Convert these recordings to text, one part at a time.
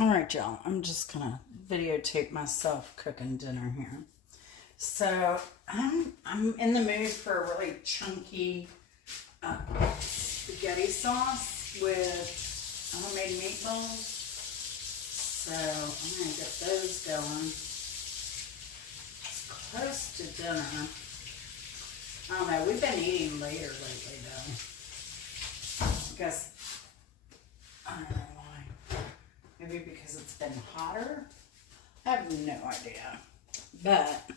All right, y'all. I'm just gonna videotape myself cooking dinner here. So I'm in the mood for a really chunky spaghetti sauce with homemade meatballs. So I'm gonna get those going. It's close to dinner. I don't know. We've been eating later lately, though. I guess I don't know why. Maybe because it's been hotter. I have no idea, but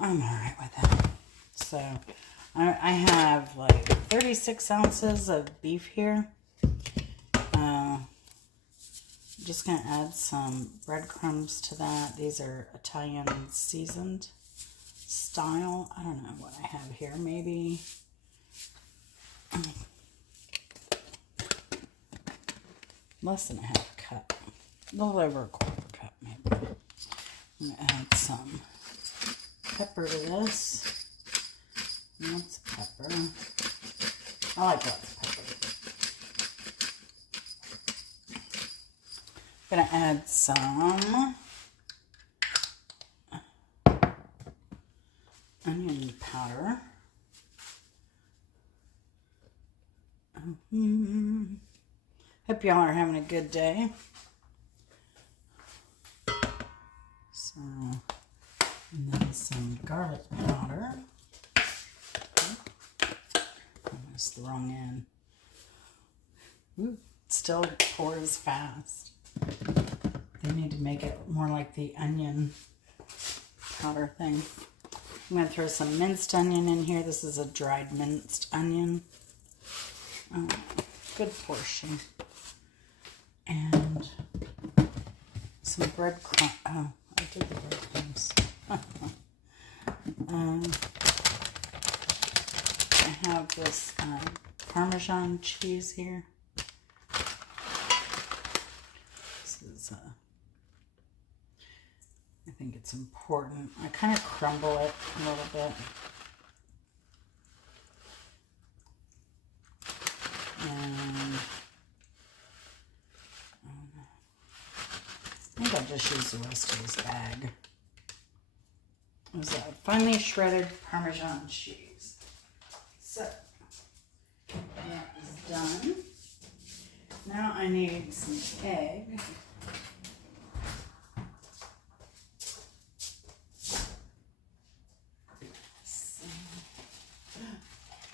I'm all right with that. So I have like 36 ounces of beef here. Just gonna add some breadcrumbs to that. These are Italian seasoned style. I don't know what I have here. Maybe less than a half cup. A little over a quarter cup, maybe. I'm gonna add some pepper to this. Lots of pepper. I like lots of pepper. Gonna add some onion powder. Hope y'all are having a good day. So, and then some garlic powder. Almost the wrong end. Ooh, it still pours fast. They need to make it more like the onion powder thing. I'm going to throw some minced onion in here. This is a dried minced onion. Good portion. And some breadcrumbs. Oh, I did the breadcrumbs. I have this Parmesan cheese here. This is, I think it's important. I kind of crumble it a little bit. And I think I'll just use the rest of this bag. It was a finely shredded Parmesan cheese. So, that is done. Now I need some egg. So,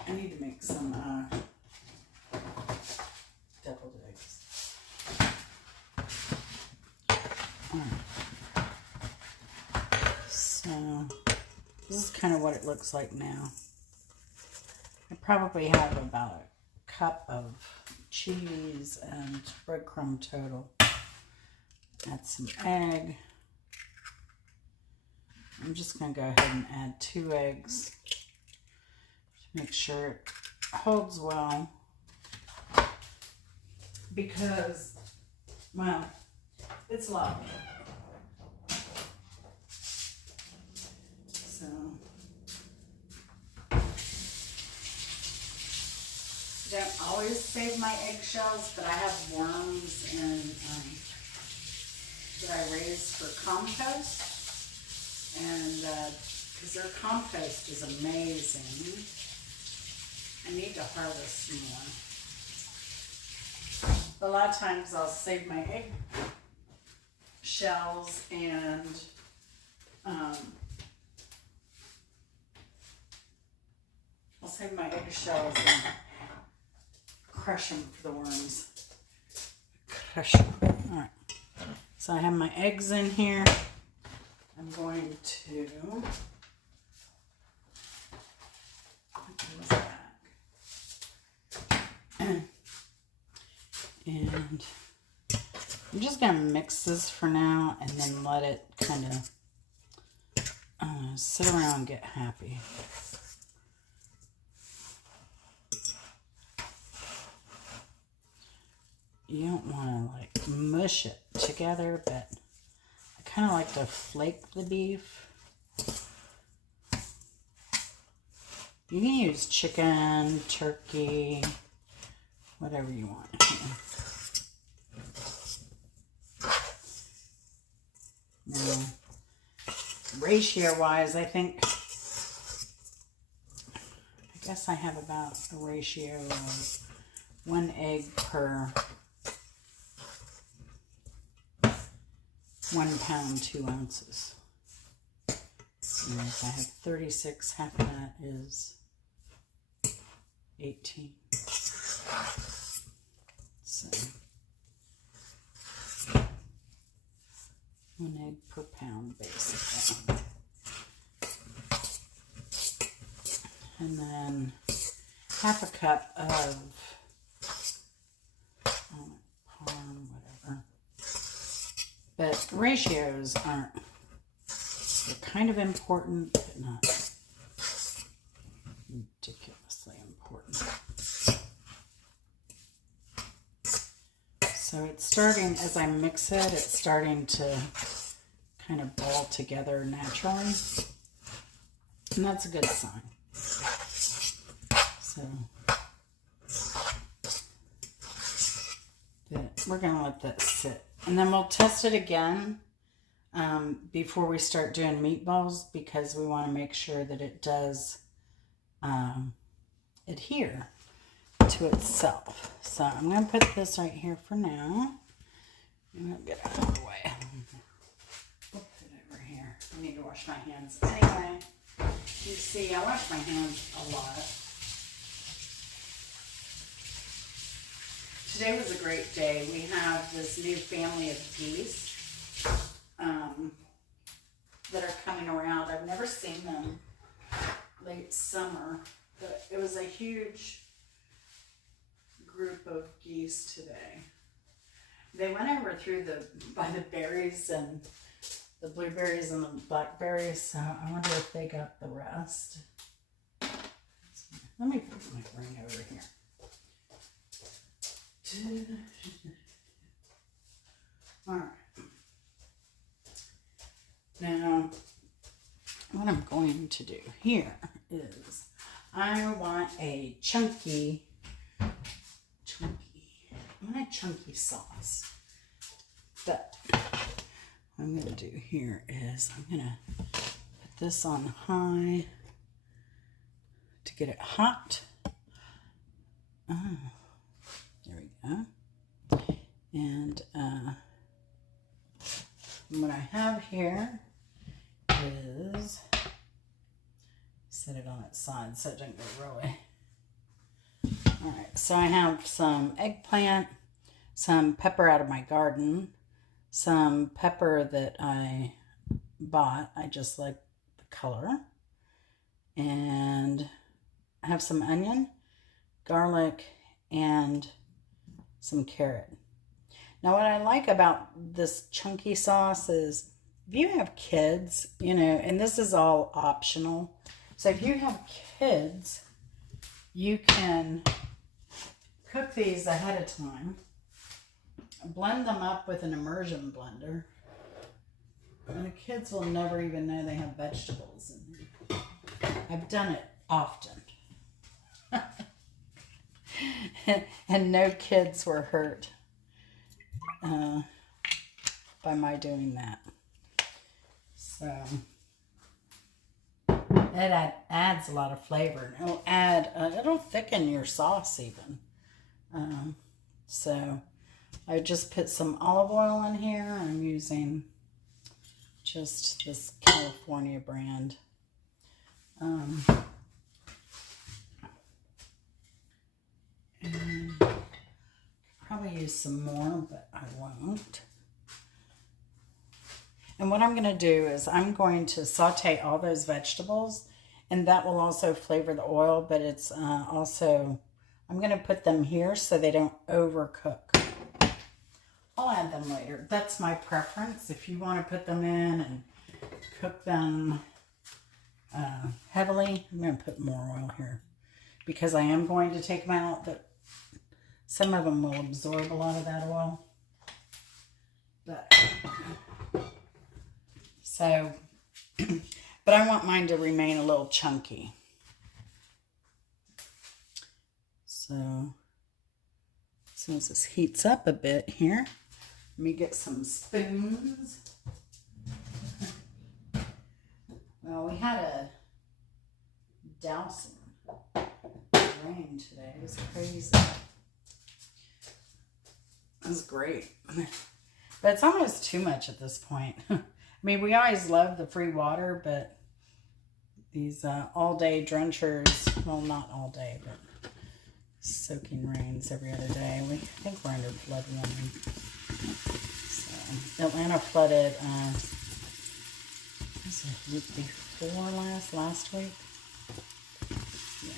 I need to make some deviled eggs. Alright. So, this is kind of what it looks like now. I probably have about a cup of cheese and breadcrumb total. Add some egg. I'm just going to go ahead and add 2 eggs to make sure it holds well. Because, well, it's low. So, I don't always save my eggshells, but I have worms and that I raise for compost. And because their compost is amazing, I need to harvest more. But a lot of times I'll save my egg shells and I'll save my eggshells and crush them for the worms. Crush them. All right. So I have my eggs in here. I'm going to put those back. And I'm just going to mix this for now and then let it kind of sit around and get happy. You don't want to like mush it together, but I kind of like to flake the beef. You can use chicken, turkey, whatever you want here. ratio-wise, I guess I have about a ratio of 1 egg per 1 pound, 2 ounces. And if I have 36, half of that is 18. So 1 egg per pound, basically. And then half a cup of parm, whatever. But ratios aren't, they're kind of important, but not ridiculously important. So it's starting, as I mix it, it's starting to kind of ball together naturally. And that's a good sign. So we're going to let that sit. And then we'll test it again before we start doing meatballs, because we want to make sure that it does adhere to itself. So I'm going to put this right here for now. And I'll get it out of the way. We'll put it over here. I need to wash my hands. Anyway, you see, I wash my hands a lot. Today was a great day. We have this new family of geese that are coming around. I've never seen them late summer, but it was a huge group of geese today. They went over by the berries and the blueberries and the blackberries, so I wonder if they got the rest. Let me put my ring over here. All right. Now, what I'm going to do here is I want a chunky sauce. But what I'm going to do here is I'm going to put this on high to get it hot. There we go. And what I have here is, set it on its side so it doesn't go really. Alright, so I have some eggplant, some pepper out of my garden, some pepper that I bought. I just like the color. And I have some onion, garlic, and some carrot. Now, what I like about this chunky sauce is if you have kids, you know, and this is all optional. So if you have kids, you can cook these ahead of time, blend them up with an immersion blender, and the kids will never even know they have vegetables in them. I've done it often. And no kids were hurt by my doing that. So it adds a lot of flavor. It'll thicken your sauce even. So I just put some olive oil in here. I'm using just this California brand. And probably use some more, but I won't. And what I'm going to do is I'm going to saute all those vegetables, and that will also flavor the oil, but it's also, I'm going to put them here so they don't overcook. I'll add them later. That's my preference. If you want to put them in and cook them heavily, I'm going to put more oil here because I am going to take them out, but some of them will absorb a lot of that oil. But so, but I want mine to remain a little chunky. So, as soon as this heats up a bit here, let me get some spoons. Well, we had a dousing rain today. It was crazy. It was great. But it's almost too much at this point. I mean, we always love the free water, but these all-day drenchers, well, not all day, but soaking rains every other day. I think we're under flood warning. So, Atlanta flooded, was it the week before last week? Yeah.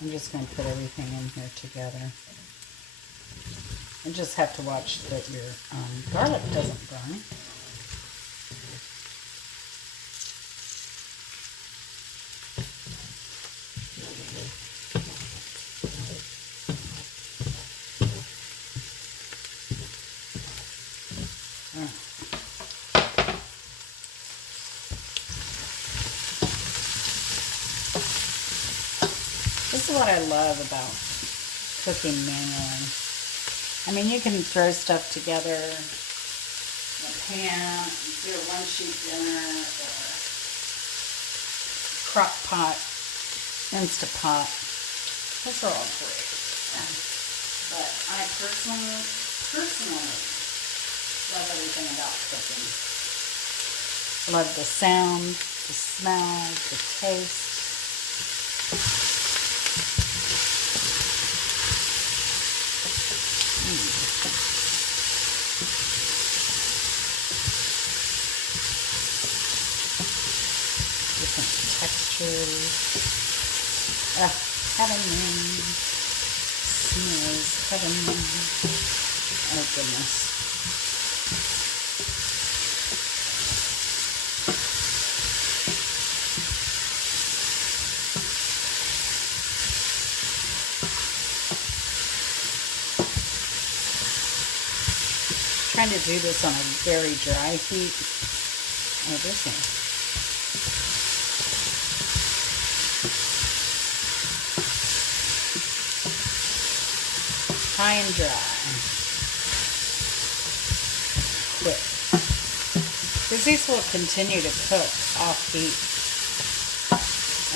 I'm just going to put everything in here together. And just have to watch that your garlic doesn't burn. This is what I love about cooking manually. I mean, you can throw stuff together in a pan, do a one-sheet dinner, or crock pot, Instapot. Those are all great. But I personally love everything about cooking. Love the sound, the smell, the taste. Different textures. Heavenly. Smells heavenly. Oh goodness. Trying to do this on a very dry heat. Oh, this one. High and dry. Quick. Because these will continue to cook off heat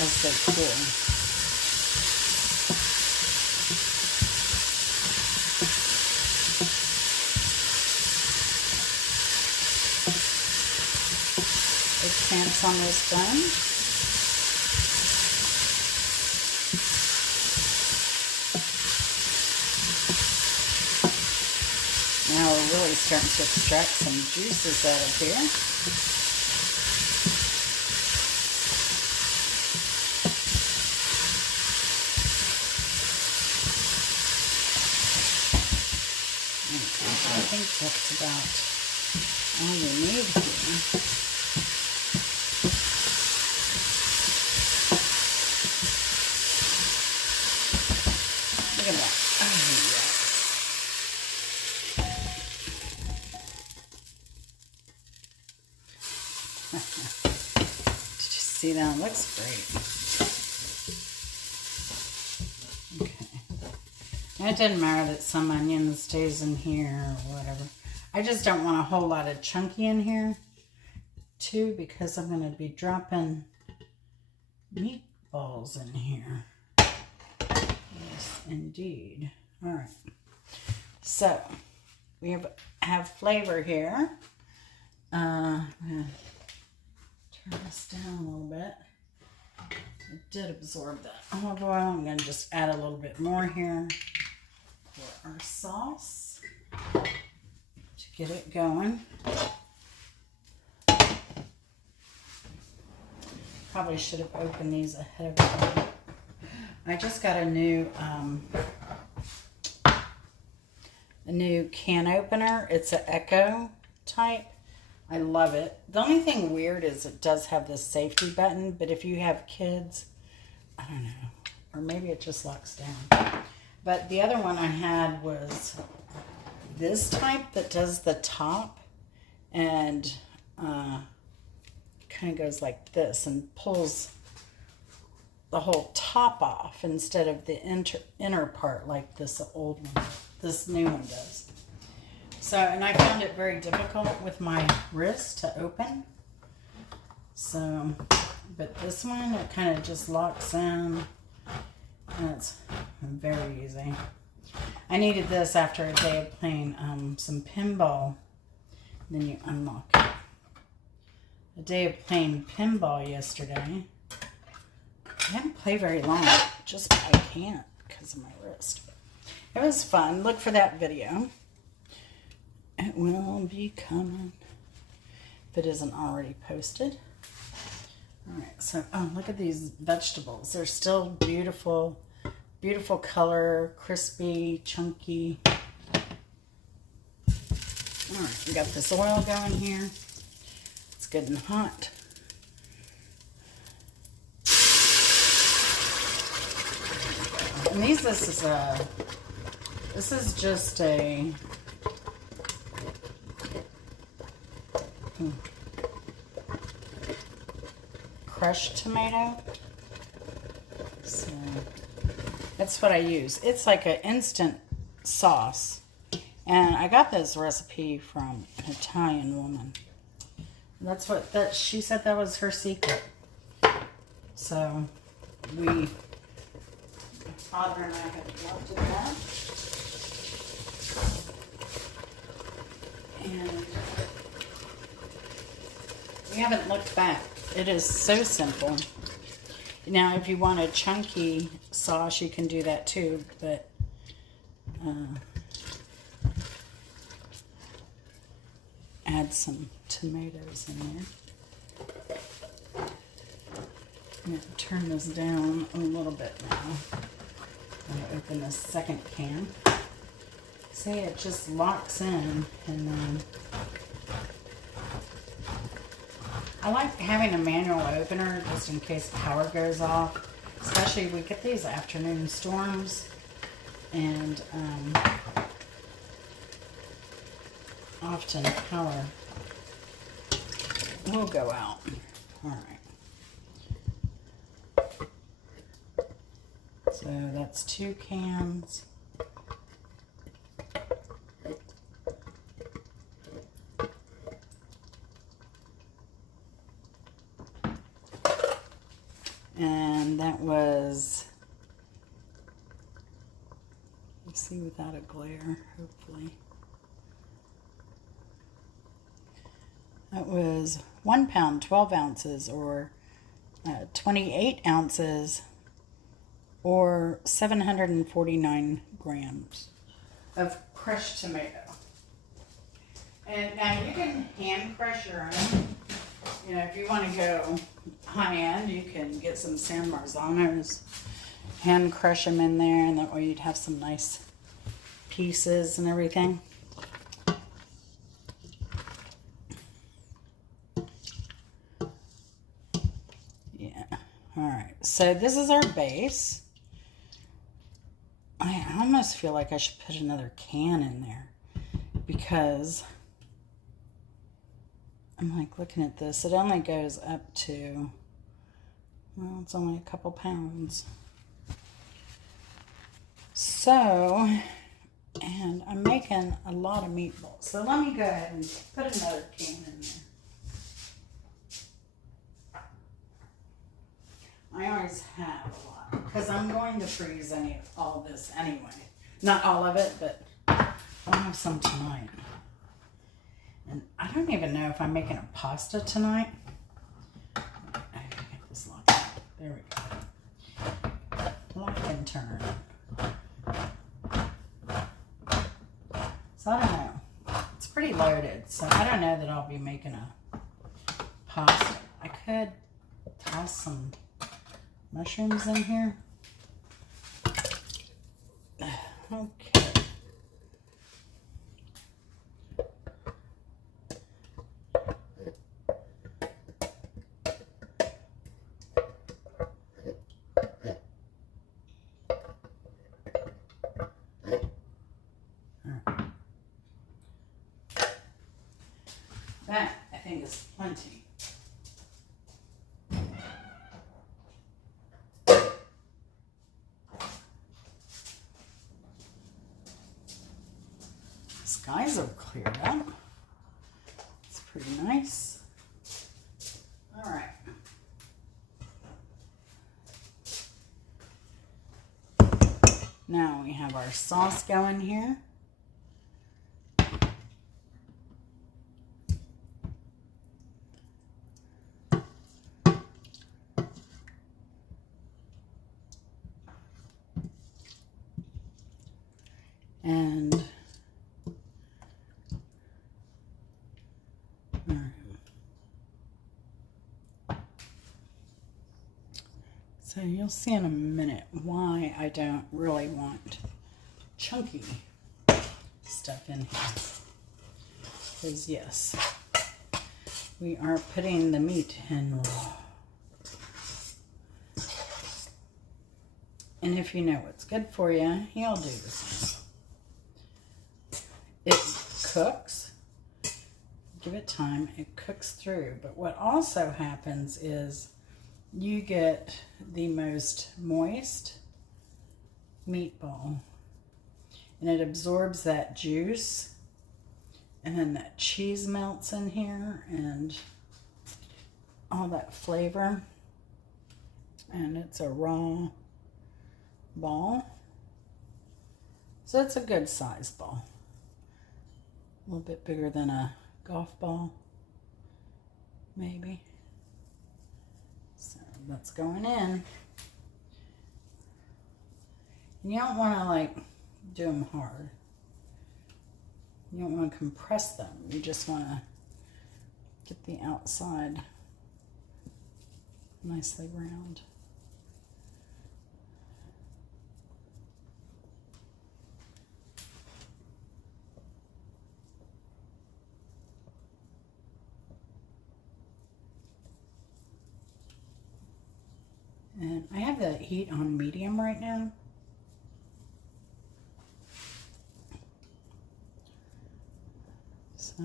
as they cool. Eggplant's almost done. Now we're really starting to extract some juices out of here. I think that's about all we need here. Look at that. Oh, yes. Did you see that? It looks great. Okay. And it doesn't matter that some onion stays in here or whatever. I just don't want a whole lot of chunky in here, too, because I'm going to be dropping meatballs in here. Yes, indeed. All right. So, we have flavor here. I'm going to turn this down a little bit. It did absorb that olive oil. I'm going to just add a little bit more here for our sauce to get it going. Probably should have opened these ahead of time. I just got a new can opener. It's an Echo type. I love it. The only thing weird is it does have this safety button, but if you have kids, I don't know, or maybe it just locks down. But the other one I had was this type that does the top and kind of goes like this and pulls the whole top off instead of the inner part like this old one. This new one does. So, and I found it very difficult with my wrist to open. So, but this one, it kind of just locks in. And it's very easy. I needed this after a day of playing some pinball. Then you unlock it. A day of playing pinball yesterday. I didn't play very long. Just I can't because of my wrist. It was fun. Look for that video. It will be coming if it isn't already posted. Alright, so look at these vegetables. They're still beautiful, beautiful color, crispy, chunky. Alright, we got this oil going here. It's good and hot. And this is just a crushed tomato. So that's what I use. It's like an instant sauce. And I got this recipe from an Italian woman. That's what she said that was her secret. So my father and I have loved it that. And we haven't looked back. It is so simple. Now, if you want a chunky sauce, you can do that too, but add some tomatoes in there. I'm going to turn this down a little bit now. I'm going to open this second can. See, it just locks in, and then I like having a manual opener just in case power goes off. Especially we get these afternoon storms, and often power will go out. All right. So that's 2 cans. And that was, let's see without a glare, hopefully. That was 1 pound, 12 ounces, or 28 ounces, or 749 grams of crushed tomato. And now you can hand crush your own. You know, if you want to go high-end, you can get some San Marzanos, hand crush them in there, and that way you'd have some nice pieces and everything. Yeah. All right. So this is our base. I almost feel like I should put another can in there because I'm like looking at this. It only goes up to, well, it's only a couple pounds. So, and I'm making a lot of meatballs. So let me go ahead and put another can in there. I always have a lot because I'm going to freeze all this anyway. Not all of it, but I'll have some tonight. And I don't even know if I'm making a pasta tonight. I gotta get this locked up. There we go. Lock and turn. So I don't know. It's pretty loaded. So I don't know that I'll be making a pasta. I could toss some mushrooms in here. Okay. That, I think, is plenty. skies are cleared up. It's pretty nice. All right. Now we have our sauce going here. And so you'll see in a minute why I don't really want chunky stuff in here. Because yes, we are putting the meat in raw. And if you know what's good for you, you'll do the same. It cooks. Give it time. It cooks through. But what also happens is you get the most moist meatball. And it absorbs that juice. And then that cheese melts in here. And all that flavor. And it's a raw ball. So it's a good size ball. A little bit bigger than a golf ball, maybe. So that's going in. And you don't want to like do them hard. You don't want to compress them. You just want to get the outside nicely round. And I have the heat on medium right now. So,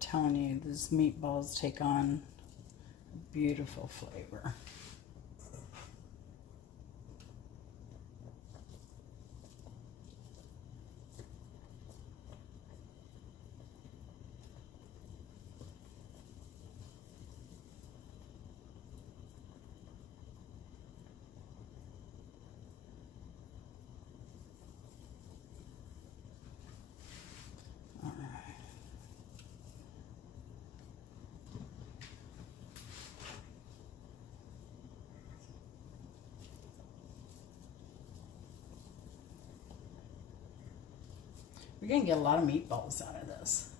telling you, these meatballs take on a beautiful flavor. We're going to get a lot of meatballs out of this.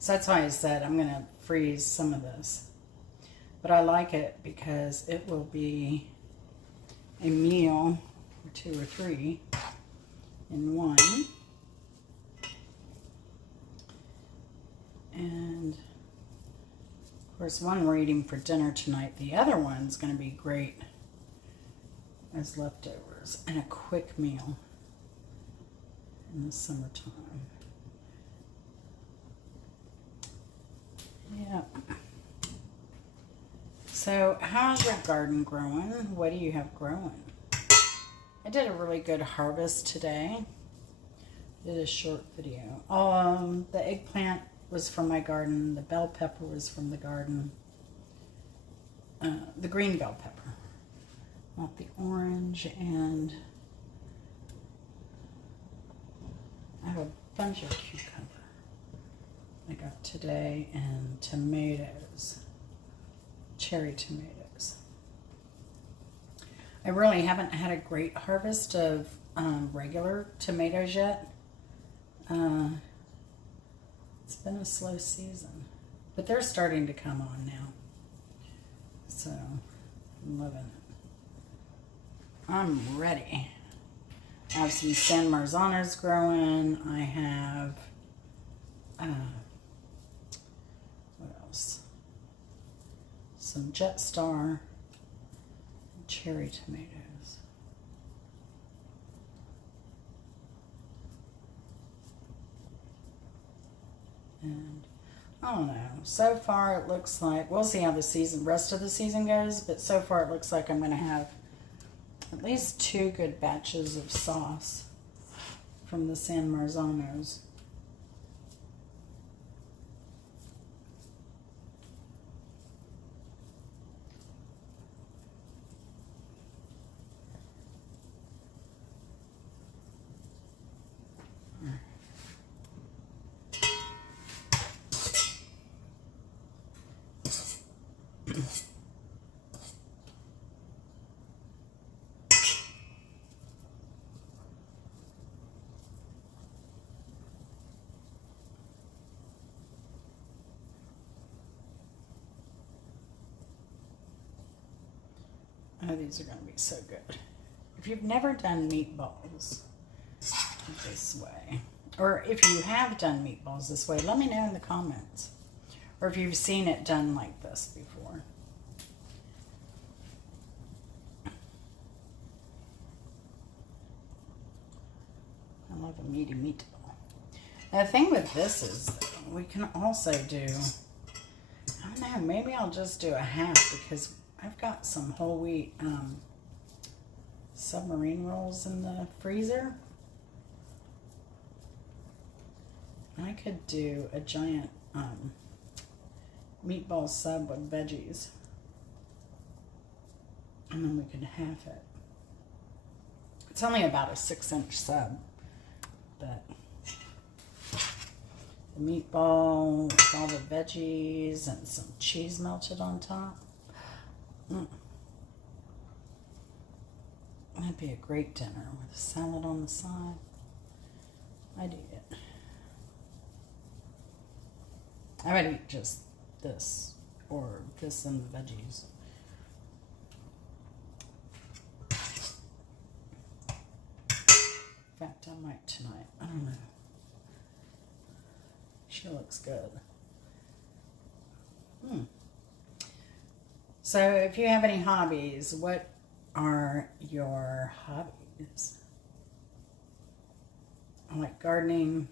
So that's why I said I'm going to freeze some of this. But I like it because it will be a meal, 2 or 3 in one. And of course, one we're eating for dinner tonight. The other one's going to be great as leftovers and a quick meal in the summertime. Yeah. So how's your garden growing? What do you have growing? I did a really good harvest today. Did a short video. The eggplant was from my garden. The bell pepper was from the garden. The green bell pepper, not the orange. And I have a bunch of cucumber I got today, and tomatoes, cherry tomatoes. I really haven't had a great harvest of regular tomatoes yet. It's been a slow season, but they're starting to come on now. So I'm loving it. I'm ready. I have some San Marzanos growing. I have, what else? Some Jet Star, and cherry tomatoes. And I don't know. So far it looks like, we'll see how the rest of the season goes, but so far it looks like I'm going to have at least 2 good batches of sauce from the San Marzanos. Oh, these are going to be so good. If you've never done meatballs this way, or if you have done meatballs this way, let me know in the comments. Or if you've seen it done like this before. I love a meaty meatball. The thing with this is we can also do, I don't know, maybe I'll just do a half because I've got some whole wheat submarine rolls in the freezer. I could do a giant meatball sub with veggies. And then we could half it. It's only about a 6-inch sub. But the meatball with all the veggies and some cheese melted on top. That'd be a great dinner with a salad on the side. I'd eat it. I would eat just this or this and the veggies. In fact, I might tonight. I don't know. She looks good. So if you have any hobbies, what are your hobbies? I like gardening.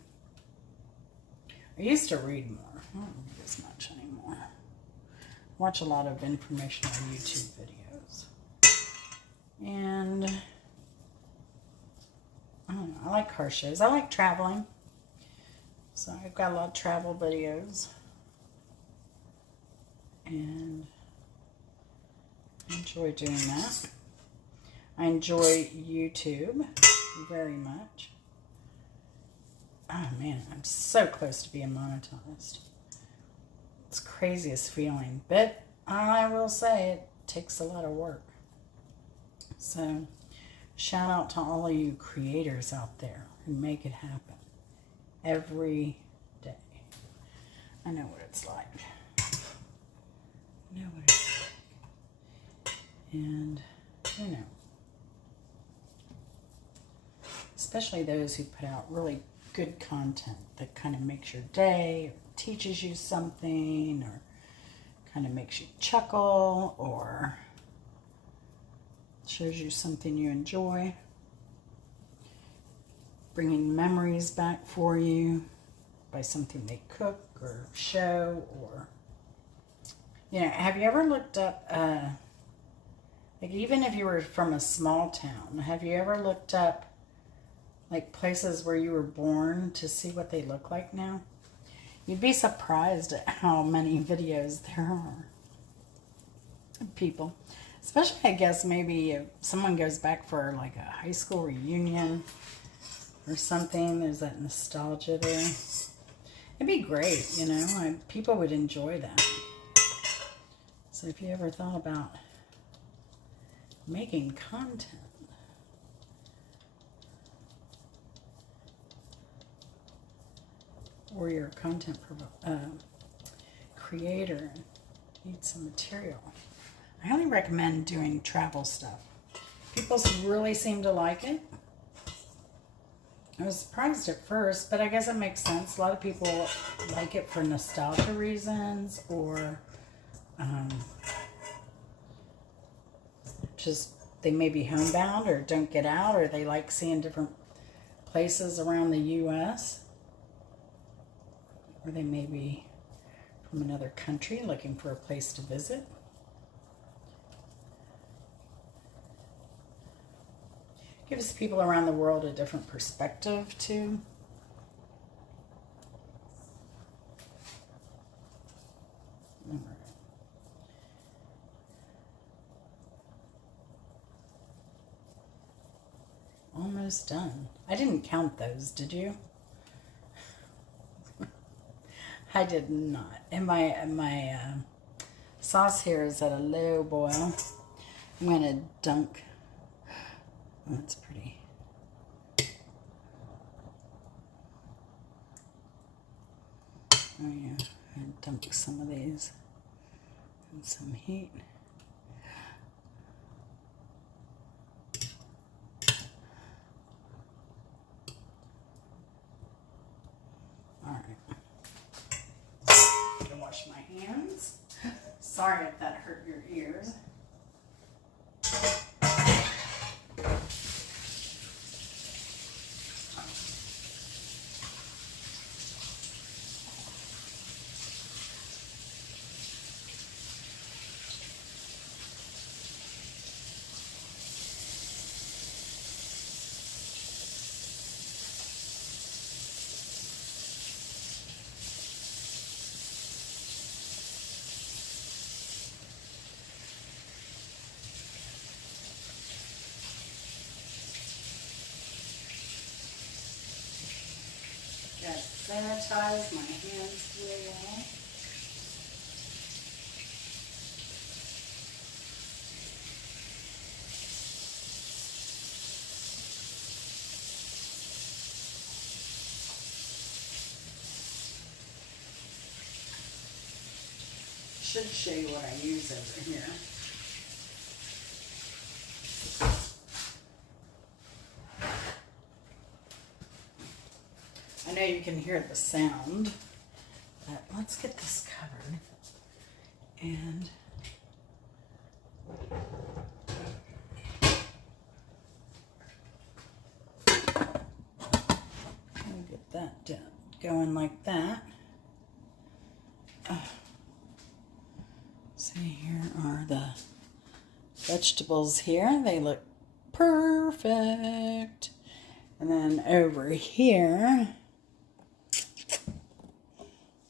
I used to read more. I don't read as much anymore. Watch a lot of informational YouTube videos. And I don't know, I like car shows. I like traveling. So I've got a lot of travel videos. And I enjoy doing that. I enjoy YouTube very much. Oh man, I'm so close to being monetized. It's the craziest feeling, but I will say it takes a lot of work. So shout out to all of you creators out there who make it happen every day. I know what it's like. I know what it's like. And, you know, especially those who put out really good content that kind of makes your day, or teaches you something, or kind of makes you chuckle, or shows you something you enjoy, bringing memories back for you by something they cook or show, or, you know, have you ever looked up, like even if you were from a small town, have you ever looked up like places where you were born to see what they look like now? You'd be surprised at how many videos there are of people. Especially, I guess, maybe if someone goes back for like a high school reunion or something. There's that nostalgia there. It'd be great, you know. People would enjoy that. So if you ever thought about making content, or you're a content creator and need some material, I highly recommend doing travel stuff. People really seem to like it. I was surprised at first, but I guess it makes sense. A lot of people like it for nostalgia reasons, or just they may be homebound or don't get out, or they like seeing different places around the U.S., or they may be from another country looking for a place to visit. Gives people around the world a different perspective too. All right. Almost done. I didn't count those, did you? I did not. And my sauce here is at a low boil. I'm gonna dunk. Oh, that's pretty. Oh yeah, and dunk some of these in some heat. All right. I'm gonna wash my hands. Sorry if that hurt your ears. Gotta sanitize my hands really well. Should show you what I use over here. I know you can hear the sound, but let's get this covered. And we'll get that done. Going like that. See, here are the vegetables here. They look perfect. And then over here,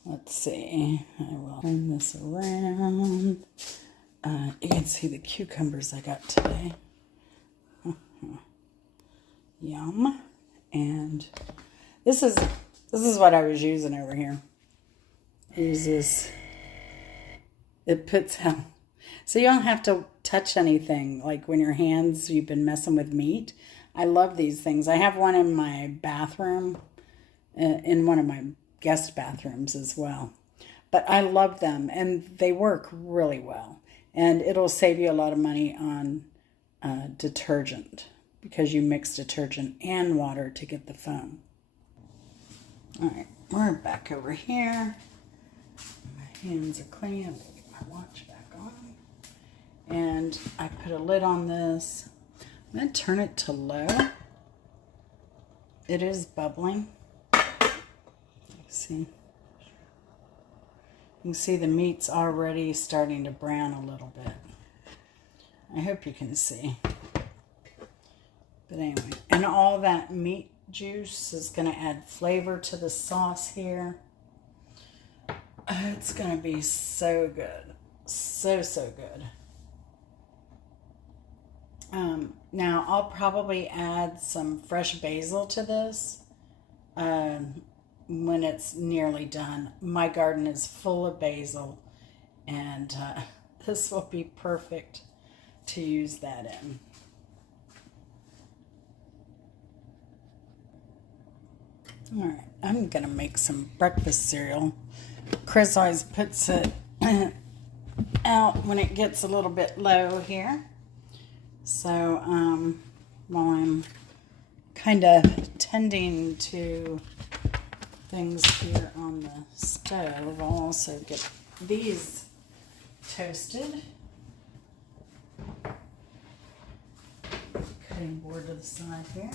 let's see, I will turn this around. You can see the cucumbers I got today. Yum. And this is what I was using over here. Use this. It puts out, so you don't have to touch anything, like when your hands, you've been messing with meat. I love these things. I have one in my bathroom, in one of my guest bathrooms as well. But I love them, and they work really well. And it'll save you a lot of money on detergent, because you mix detergent and water to get the foam. All right, we're back over here. My hands are clean. I'm gonna get my watch back on. And I put a lid on this. I'm going to turn it to low. It is bubbling. See? You can see the meat's already starting to brown a little bit. I hope you can see. But anyway, and all that meat juice is going to add flavor to the sauce here. It's going to be so good. So good. Now, I'll probably add some fresh basil to this when it's nearly done. My garden is full of basil, and this will be perfect to use that in. All right, I'm going to make some breakfast cereal. Chris always puts it out when it gets a little bit low here. So while I'm kind of tending to things here on the stove, I'll also get these toasted. Cutting board to the side here.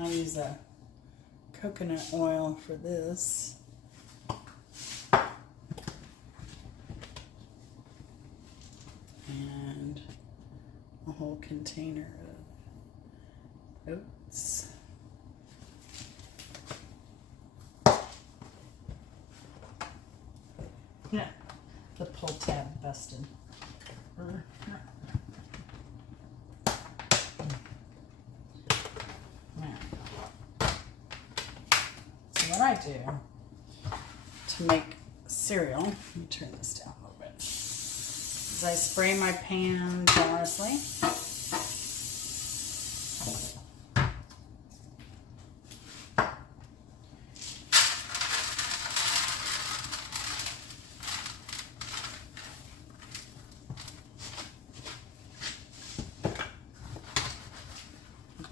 I'll use a coconut oil for this. container of oats. Yeah, the pull tab busted. So what I do to make cereal, let me turn this down a little bit, is I spray my pan generously.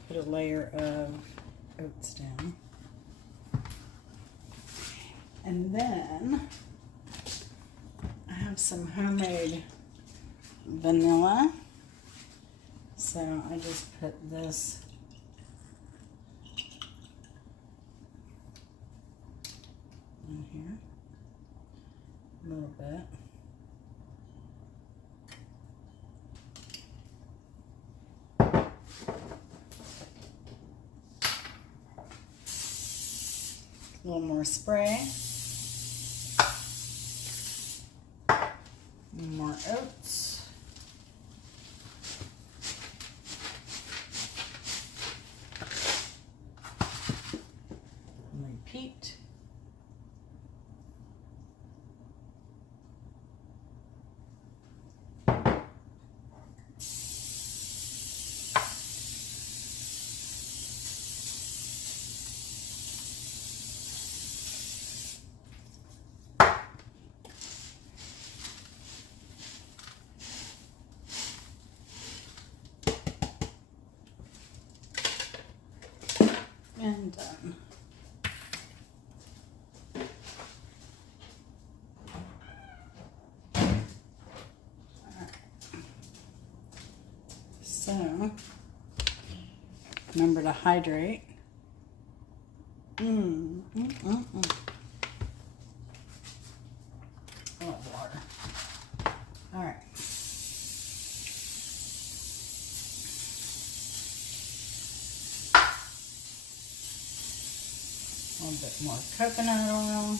Put a layer of oats down. And then I have some homemade vanilla. So I just put this in here a little bit. A little more spray. More oats. Repeat. And done. So, remember to hydrate. I want water. All right. A little bit more coconut oil.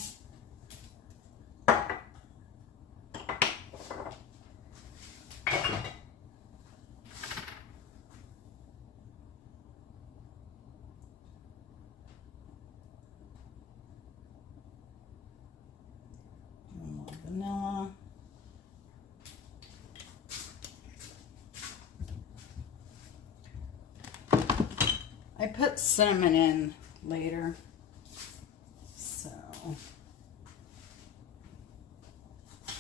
More vanilla. I put cinnamon in later. So I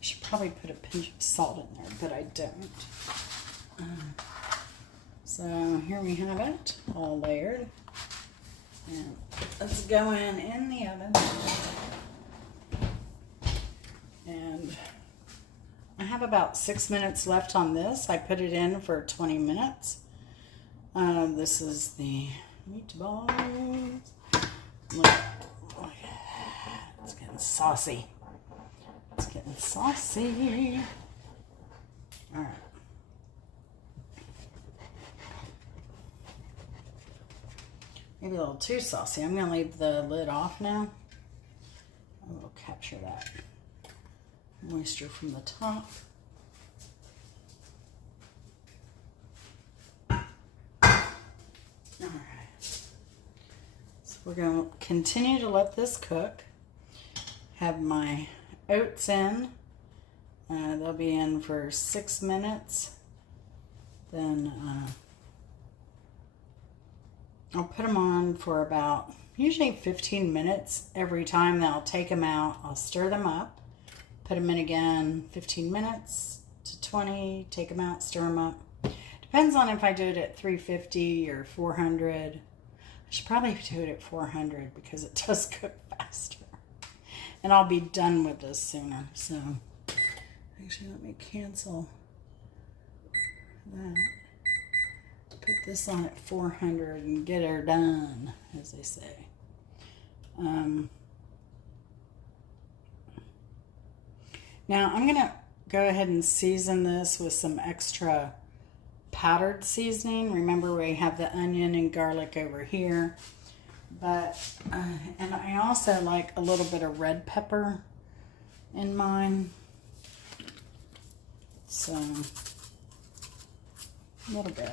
should probably put a pinch of salt in there, but I don't. So here we have it, all layered. And let's go in the oven. And I have about 6 minutes left on this. I put it in for 20 minutes. This is the meatballs. Look, it's getting saucy. It's getting saucy. All right. Maybe a little too saucy. I'm going to leave the lid off now. I will capture that moisture from the top. All right. So we're going to continue to let this cook. Have my oats in. They'll be in for 6 minutes. Then I'll put them on for about usually 15 minutes every time. Then I'll take them out. I'll stir them up. Put them in again 15 minutes to 20. Take them out, stir them up. Depends on if I do it at 350 or 400. I should probably do it at 400 because it does cook faster. And I'll be done with this sooner. So actually let me cancel that. Put this on at 400 and get her done, as they say. Now I'm going to go ahead and season this with some extra powdered seasoning. Remember, we have the onion and garlic over here. But, and I also like a little bit of red pepper in mine. So, a little bit.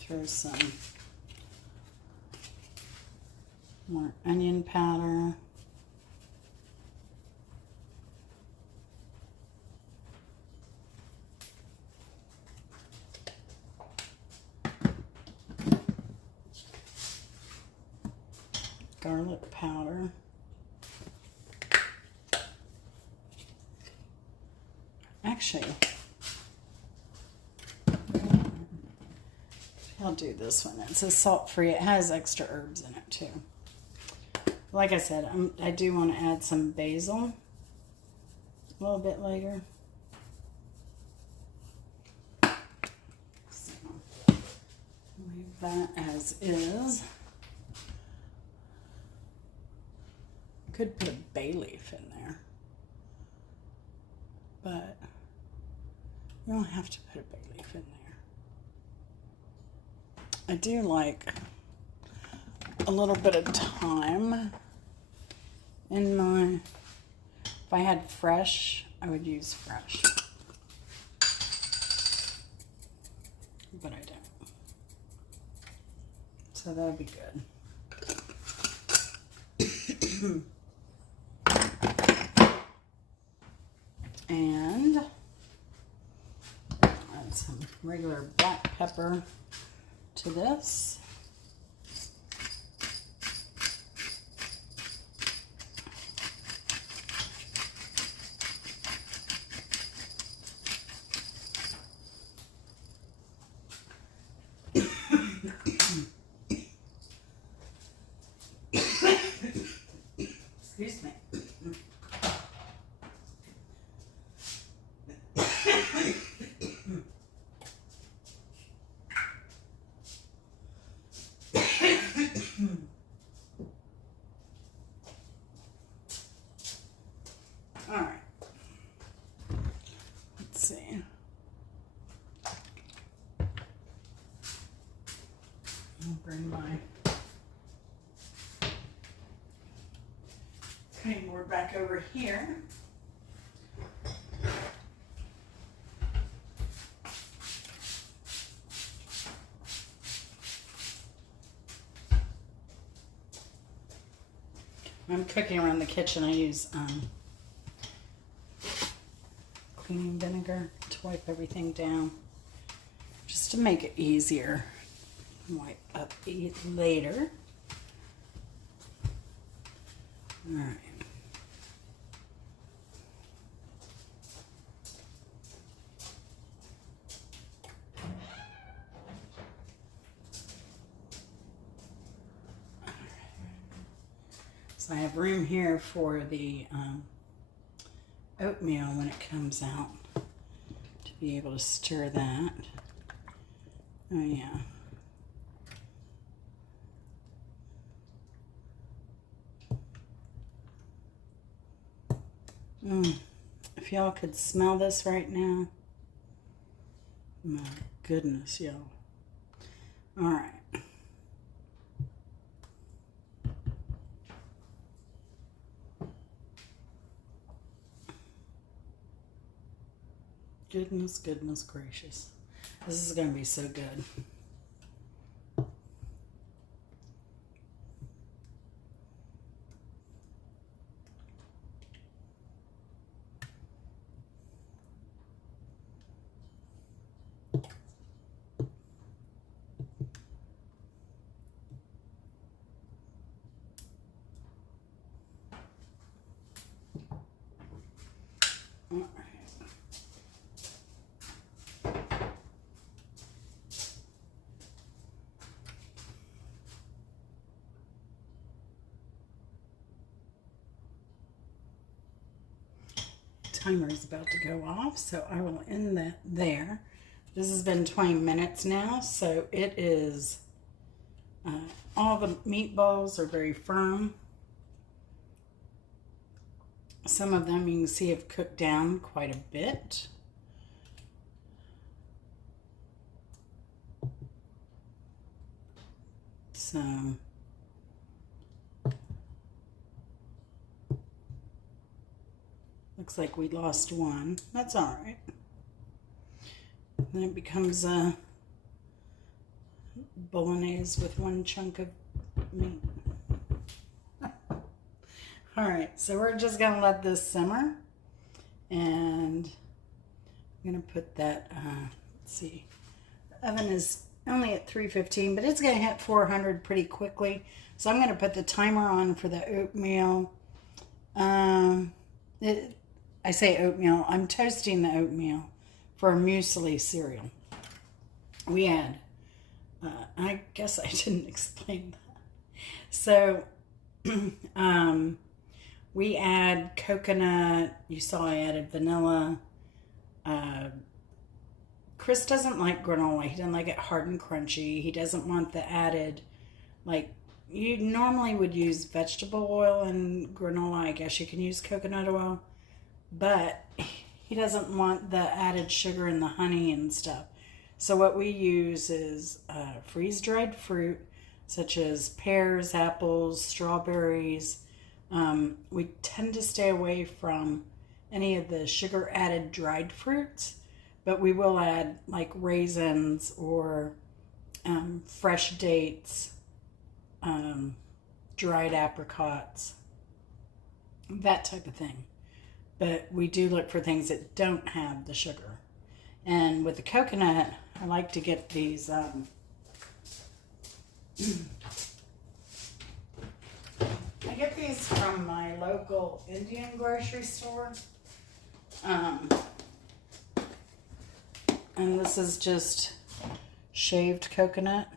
Throw some more onion powder. Garlic powder. Actually, I'll do this one. It says salt-free. It has extra herbs in it too. Like I said, I do want to add some basil a little bit later. So, leave that as is. Could put a bay leaf in there, but you don't have to put a bay leaf in there. I do like a little bit of thyme in my, if I had fresh, I would use fresh, but I don't. So that'll be good. And add some regular black pepper to this. Excuse me. All right. Let's see. I'll bring my cutting board back over here. When I'm cooking around the kitchen, I use cleaning vinegar to wipe everything down, just to make it easier. Wipe up later. All right. So I have room here for the oatmeal when it comes out to be able to stir that. Oh yeah. If y'all could smell this right now. My goodness, y'all. All right. Goodness, goodness gracious. This is going to be so good. All right. Timer is about to go off, so I will end that there. This has been 20 minutes now, so it is, all the meatballs are very firm. Some of them you can see have cooked down quite a bit. So looks like we lost one. That's all right. Then it becomes a bolognese with one chunk of meat. All right, so we're just gonna let this simmer, and I'm gonna put that, let's see, the oven is only at 315, but it's gonna hit 400 pretty quickly. So I'm gonna put the timer on for the oatmeal. I say oatmeal, I'm toasting the oatmeal for a muesli cereal. We add, I guess I didn't explain that. So, we add coconut. You saw I added vanilla. Chris doesn't like granola. He doesn't like it hard and crunchy. He doesn't want the added, like, you normally would use vegetable oil in granola. I guess you can use coconut oil. But he doesn't want the added sugar and the honey and stuff. So what we use is freeze-dried fruit, such as pears, apples, strawberries. We tend to stay away from any of the sugar-added dried fruits, but we will add like raisins or fresh dates, dried apricots, that type of thing. But we do look for things that don't have the sugar. And with the coconut, I like to get these I get these from my local Indian grocery store. And this is just shaved coconut.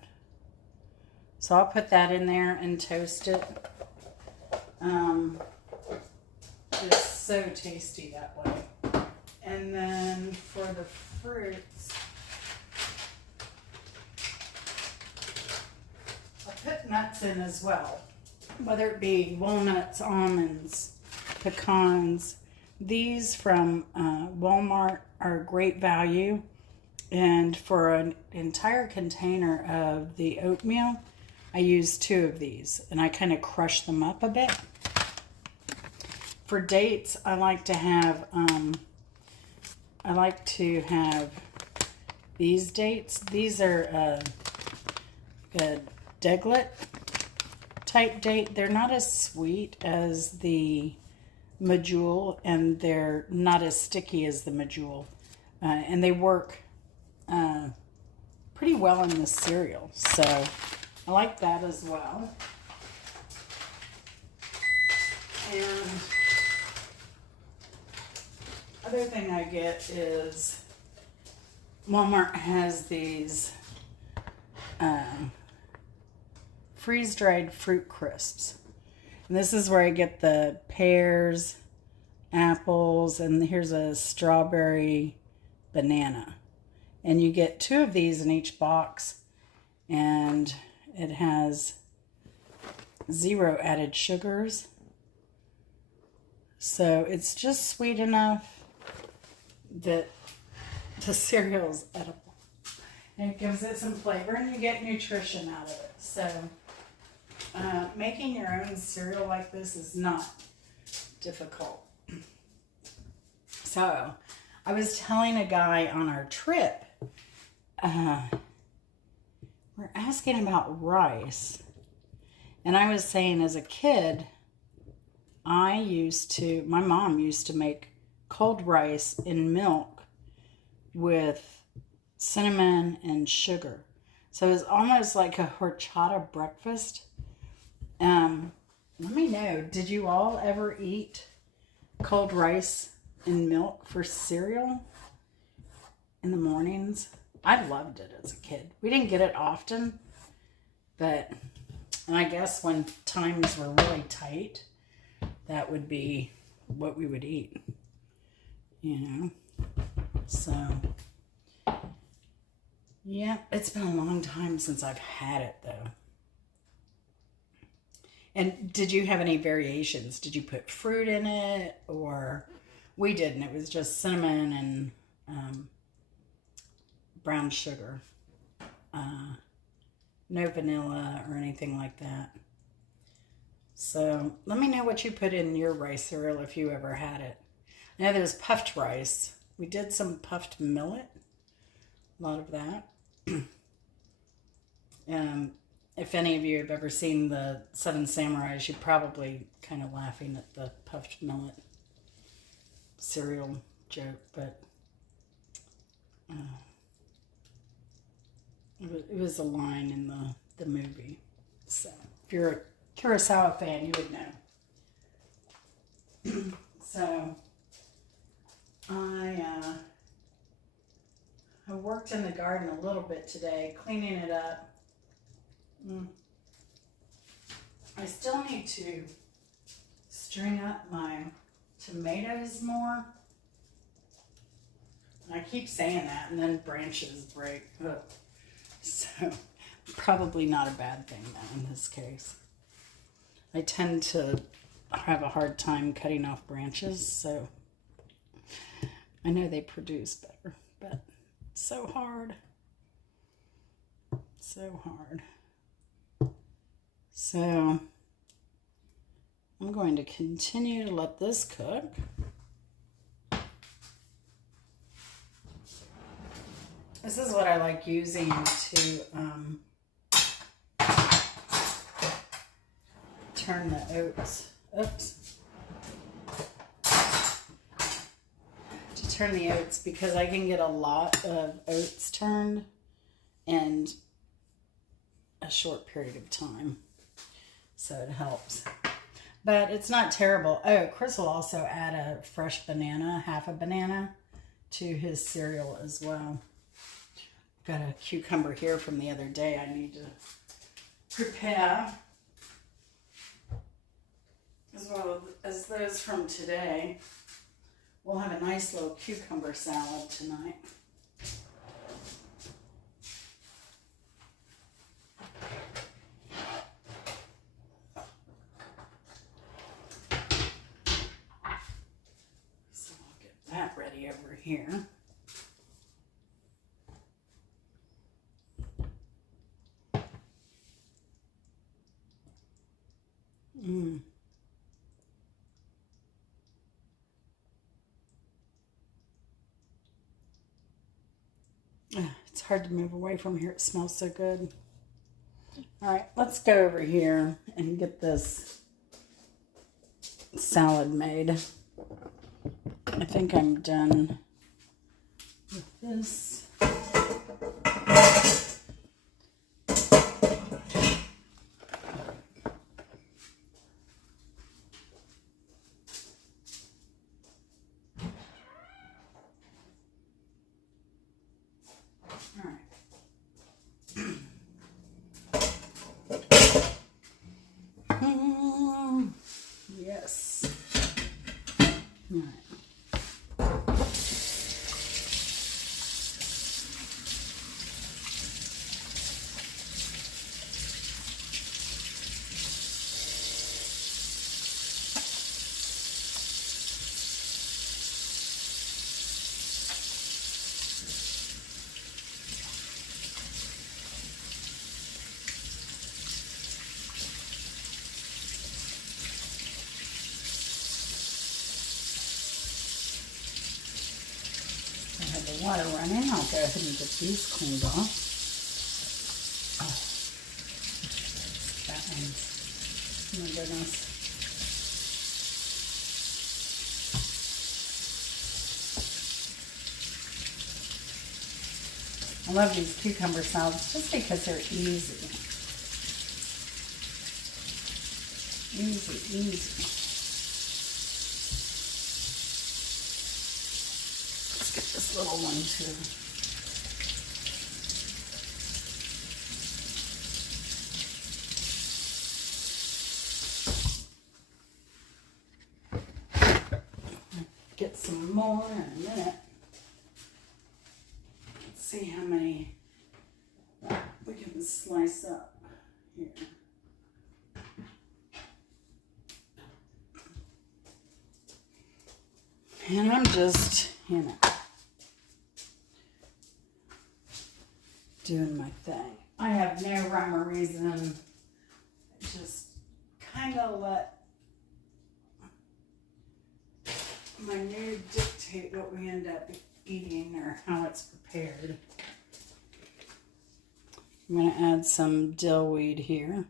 So I'll put that in there and toast it. It's so tasty that way. And then for the fruits, I'll put nuts in as well. Whether it be walnuts, almonds, pecans. These from Walmart are great value. And for an entire container of the oatmeal, I use 2 of these. And I kind of crush them up a bit. For dates, I like to have these dates. These are a deglet type date. They're not as sweet as the medjool, and they're not as sticky as the medjool. And they work pretty well in the cereal. So I like that as well. And other thing I get is Walmart has these freeze-dried fruit crisps. And this is where I get the pears, apples, and here's a strawberry banana. And you get 2 of these in each box, and it has 0 added sugars. So it's just sweet enough that the cereal's edible. And it gives it some flavor, and you get nutrition out of it. So making your own cereal like this is not difficult. So I was telling a guy on our trip, we're asking about rice. And I was saying as a kid, my mom used to make cold rice in milk with cinnamon and sugar. So it's almost like a horchata breakfast. Let me know, did you all ever eat cold rice in milk for cereal in the mornings? I loved it as a kid. We didn't get it often, but I guess when times were really tight, that would be what we would eat, you know. So yeah, it's been a long time since I've had it though. And did you have any variations? Did you put fruit in it? Or we didn't. It was just cinnamon and brown sugar. No vanilla or anything like that. So let me know what you put in your rice cereal if you ever had it. I know there's puffed rice. We did some puffed millet. A lot of that. If any of you have ever seen the Seven Samurais, you're probably kind of laughing at the puffed millet cereal joke, but it was a line in the movie. So if you're a Kurosawa fan, you would know. So I worked in the garden a little bit today, cleaning it up. I still need to string up my tomatoes more. I keep saying that, and then branches break. Ugh. So probably not a bad thing though in this case. I tend to have a hard time cutting off branches, so I know they produce better, but it's so hard. So hard. So I'm going to continue to let this cook. This is what I like using to turn the oats. To turn the oats, because I can get a lot of oats turned in a short period of time. So it helps. But it's not terrible. Oh, Chris will also add a fresh banana, half a banana, to his cereal as well. Got a cucumber here from the other day I need to prepare. As well as those from today. We'll have a nice little cucumber salad tonight. So I'll get that ready over here. It's hard to move away from here. It smells so good. All right, let's go over here and get this salad made. I think I'm done with this. Yes. All right. Water running. I'll go ahead and get these cleaned off. Oh, that one's, oh my goodness. I love these cucumber salads just because they're easy. Easy. Get this little one too. Get some more in a minute. Let's see how many we can slice up here. And I'm just, doing my thing. I have no rhyme or reason. Just kind of let my mood dictate what we end up eating or how it's prepared. I'm going to add some dill weed here.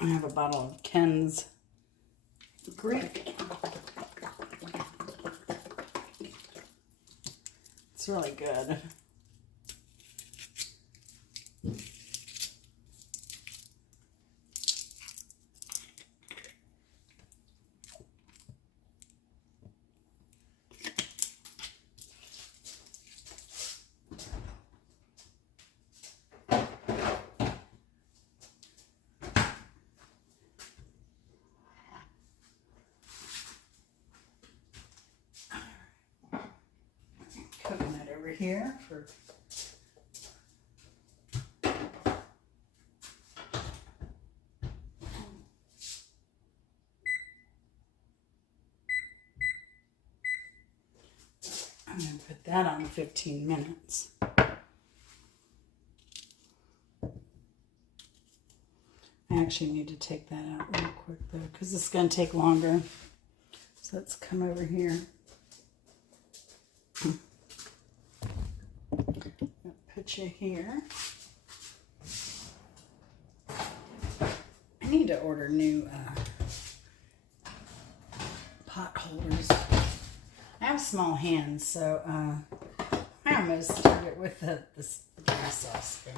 I have a bottle of Ken's Greek. It's really good. Coconut over here for I'm going to put that on 15 minutes. I actually need to take that out real quick though, because it's going to take longer. So let's come over here. I'll put you here. I need to order new pot holders. I have small hands, so I almost started with the spaghetti saucepan.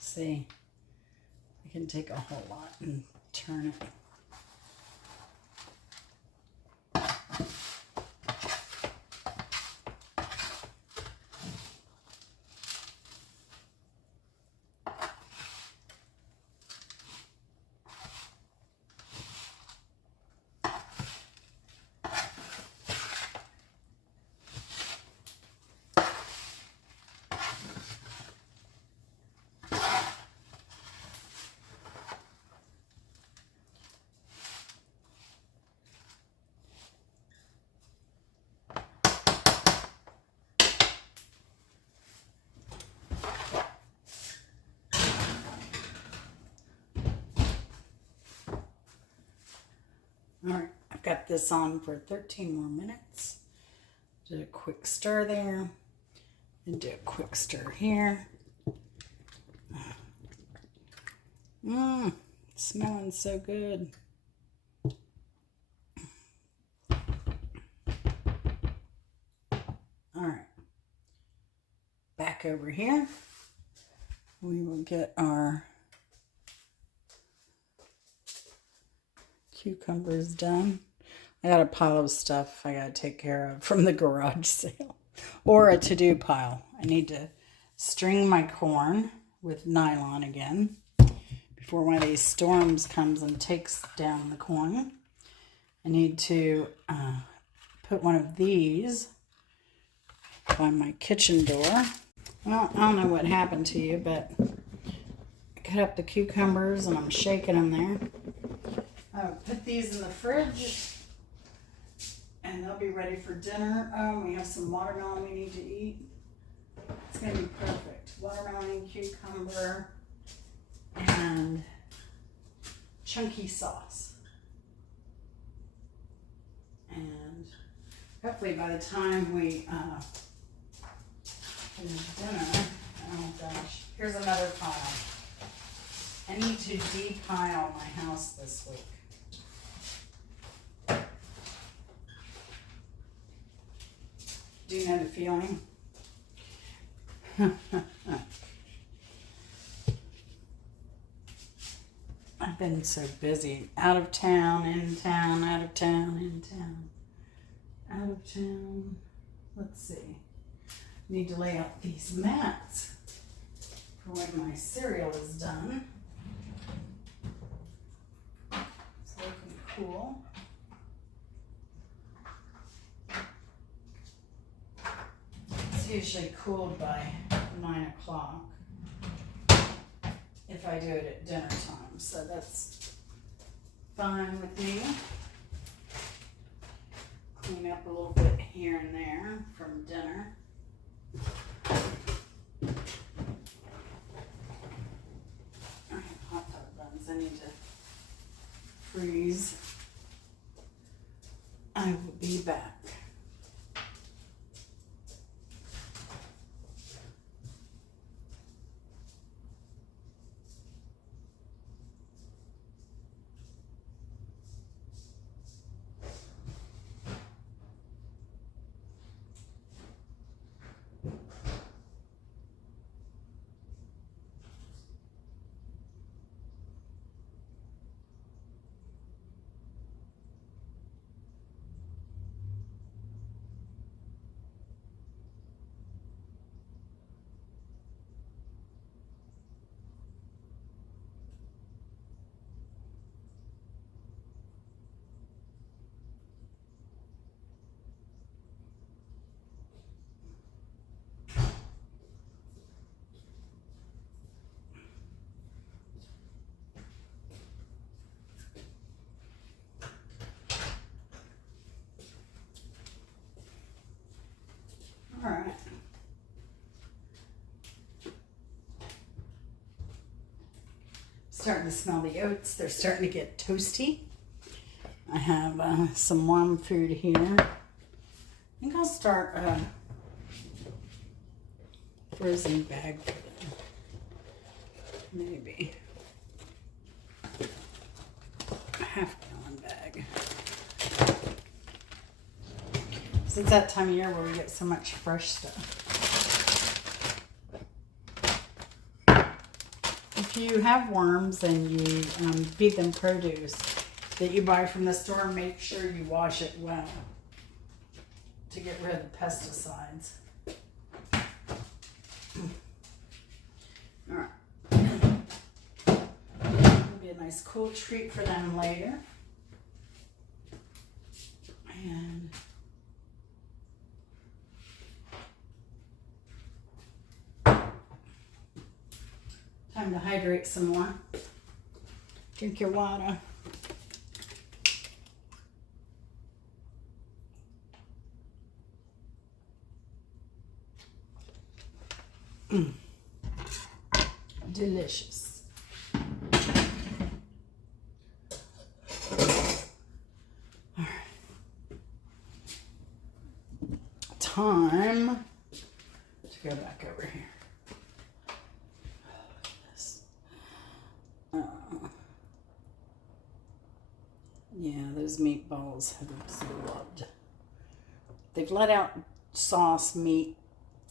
See, I can take a whole lot and turn it. All right, I've got this on for 13 more minutes. Do a quick stir there, and do a quick stir here. Smelling so good. All right, back over here. We will get our cucumbers done. I got a pile of stuff I gotta take care of from the garage sale or a to-do pile. I need to string my corn with nylon again before one of these storms comes and takes down the corn. I need to put one of these by my kitchen door. Well, I don't know what happened to you, but I cut up the cucumbers and I'm shaking them there. I'll put these in the fridge and they'll be ready for dinner. We have some watermelon we need to eat. It's going to be perfect. Watermelon, cucumber, and chunky sauce. And hopefully by the time we finish dinner, oh gosh, here's another pile. I need to de-pile my house this week. Do you know the feeling? I been so busy. Out of town, in town, out of town, in town. Out of town. Let's see. Need to lay out these mats for when my cereal is done. It's looking cool. It's usually cooled by 9 o'clock if I do it at dinner time, so that's fine with me. Clean up a little bit here and there from dinner. I have hot dog buns I need to freeze. I will be back. All right. Starting to smell the oats. They're starting to get toasty. I have some warm food here. I think I'll start a frozen bag for them. Maybe a half-gallon bag. It's that time of year where we get so much fresh stuff. If you have worms and you feed them produce that you buy from the store, make sure you wash it well to get rid of the pesticides. All right. It'll be a nice cool treat for them later. And time to hydrate some more. Drink your water. Delicious. All right. Time to go back over here. Yeah, those meatballs have absorbed. They've let out sauce, meat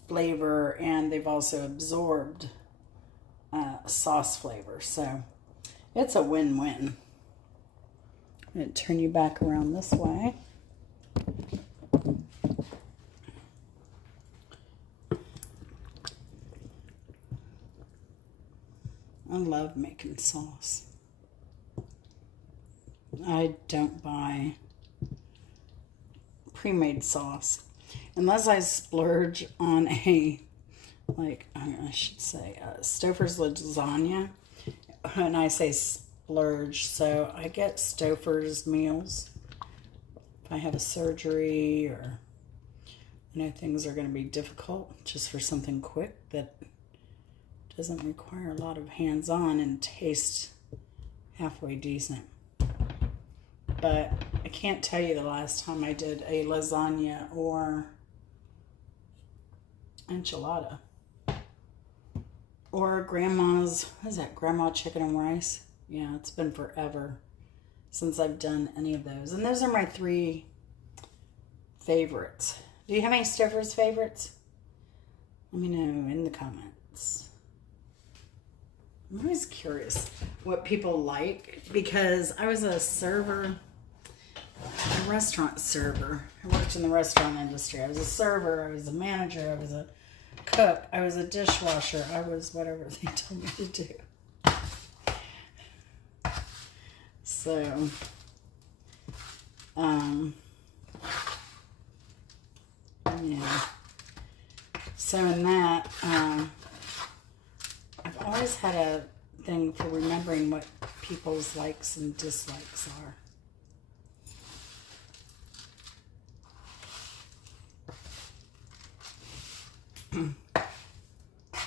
flavor, and they've also absorbed sauce flavor. So it's a win-win. I'm going to turn you back around this way. I love making sauce. I don't buy pre-made sauce unless I splurge on a, like, I should say, Stouffer's lasagna. And I say splurge, so I get Stouffer's meals if I have a surgery or things are going to be difficult, just for something quick that doesn't require a lot of hands-on and tastes halfway decent. But I can't tell you the last time I did a lasagna or enchilada. Or grandma's, what is that, grandma chicken and rice? Yeah, it's been forever since I've done any of those. And those are my 3 favorites. Do you have any Stouffer's favorites? Let me know in the comments. I'm always curious what people like, because I was a server, a restaurant server. I worked in the restaurant industry. I was a server, I was a manager, I was a cook, I was a dishwasher, I was whatever they told me to do. So, yeah. So in that, I've always had a thing for remembering what people's likes and dislikes are.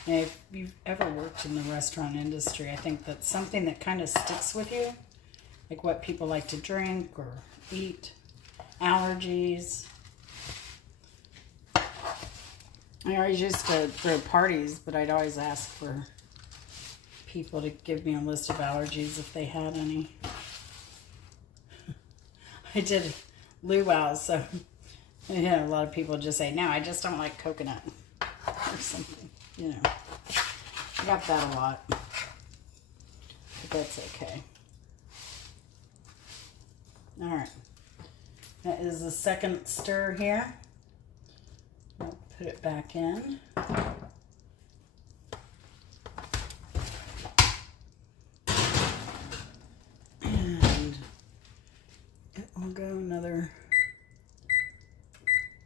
If you've ever worked in the restaurant industry, I think that's something that kind of sticks with you, like what people like to drink or eat, allergies. I always used to throw parties, but I'd always ask for people to give me a list of allergies if they had any. I did luau's, so a lot of people just say, no, I just don't like coconut or something, I got that a lot, but that's okay. All right, that is the second stir here. I'll put it back in. And it will go another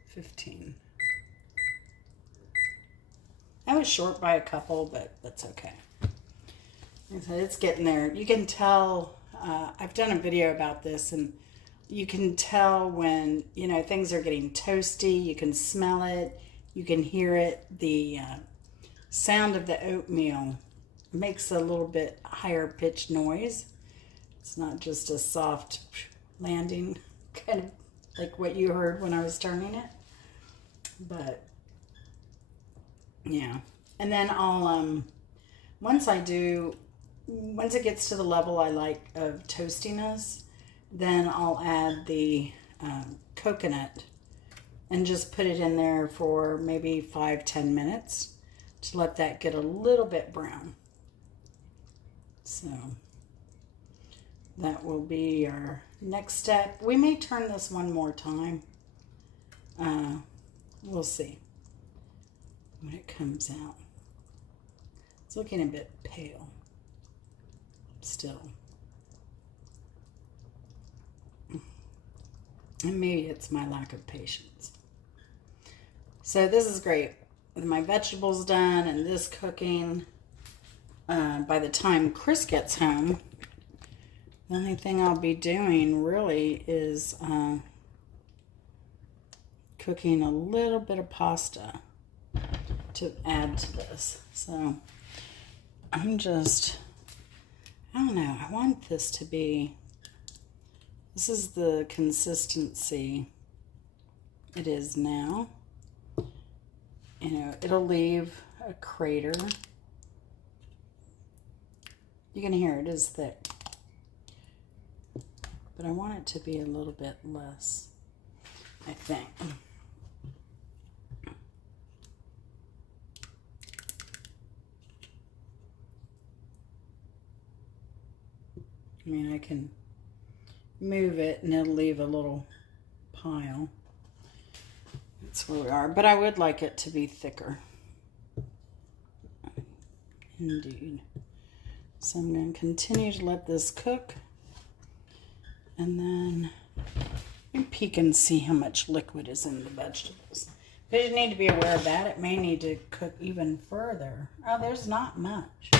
15. I was short by a couple, but that's okay. Like I said, it's getting there. You can tell, I've done a video about this, and you can tell when, things are getting toasty. You can smell it. You can hear it. The sound of the oatmeal makes a little bit higher pitched noise. It's not just a soft landing, kind of like what you heard when I was turning it. But, yeah. And then I'll, once it gets to the level I like of toastiness, then I'll add the coconut and just put it in there for maybe 5-10 minutes to let that get a little bit brown. So that will be our next step. We may turn this one more time. We'll see when it comes out. It's looking a bit pale still. And maybe it's my lack of patience. So this is great. With my vegetables done and this cooking, by the time Chris gets home, the only thing I'll be doing really is cooking a little bit of pasta to add to this. So I'm just, I don't know, I want this to be, this is the consistency it is now. It'll leave a crater. You can hear it is thick. But I want it to be a little bit less, I think. I mean, I can move it and it'll leave a little pile. That's where we are. But I would like it to be thicker. Indeed. So I'm going to continue to let this cook. And then you peek and see how much liquid is in the vegetables. But you need to be aware of that. It may need to cook even further. Oh, there's not much.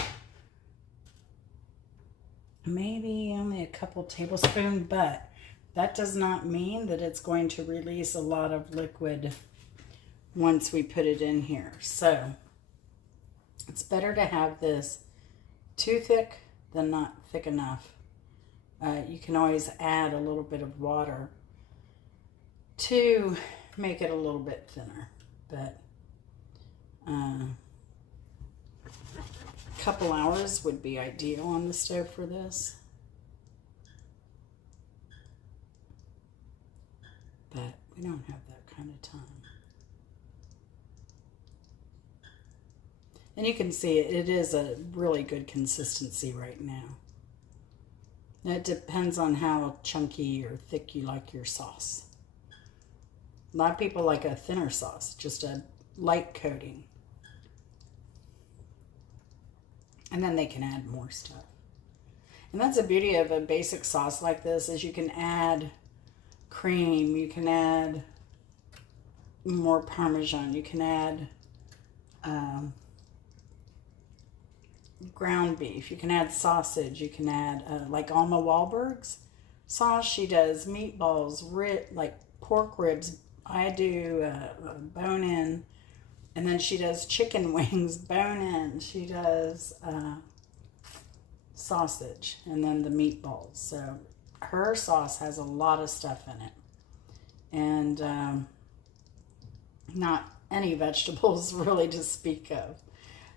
Maybe only a couple tablespoons, but that does not mean that it's going to release a lot of liquid once we put it in here. So it's better to have this too thick than not thick enough. You can always add a little bit of water to make it a little bit thinner, but a couple hours would be ideal on the stove for this. But we don't have that kind of time. And you can see it is a really good consistency right now. It depends on how chunky or thick you like your sauce. A lot of people like a thinner sauce, just a light coating. And then they can add more stuff. And that's the beauty of a basic sauce like this, is you can add cream, you can add more Parmesan, you can add ground beef, you can add sausage, you can add like Alma Wahlberg's sauce. She does meatballs, like pork ribs. I do bone-in, and then she does chicken wings, bone-in. She does sausage, and then the meatballs. So her sauce has a lot of stuff in it, and not any vegetables really to speak of.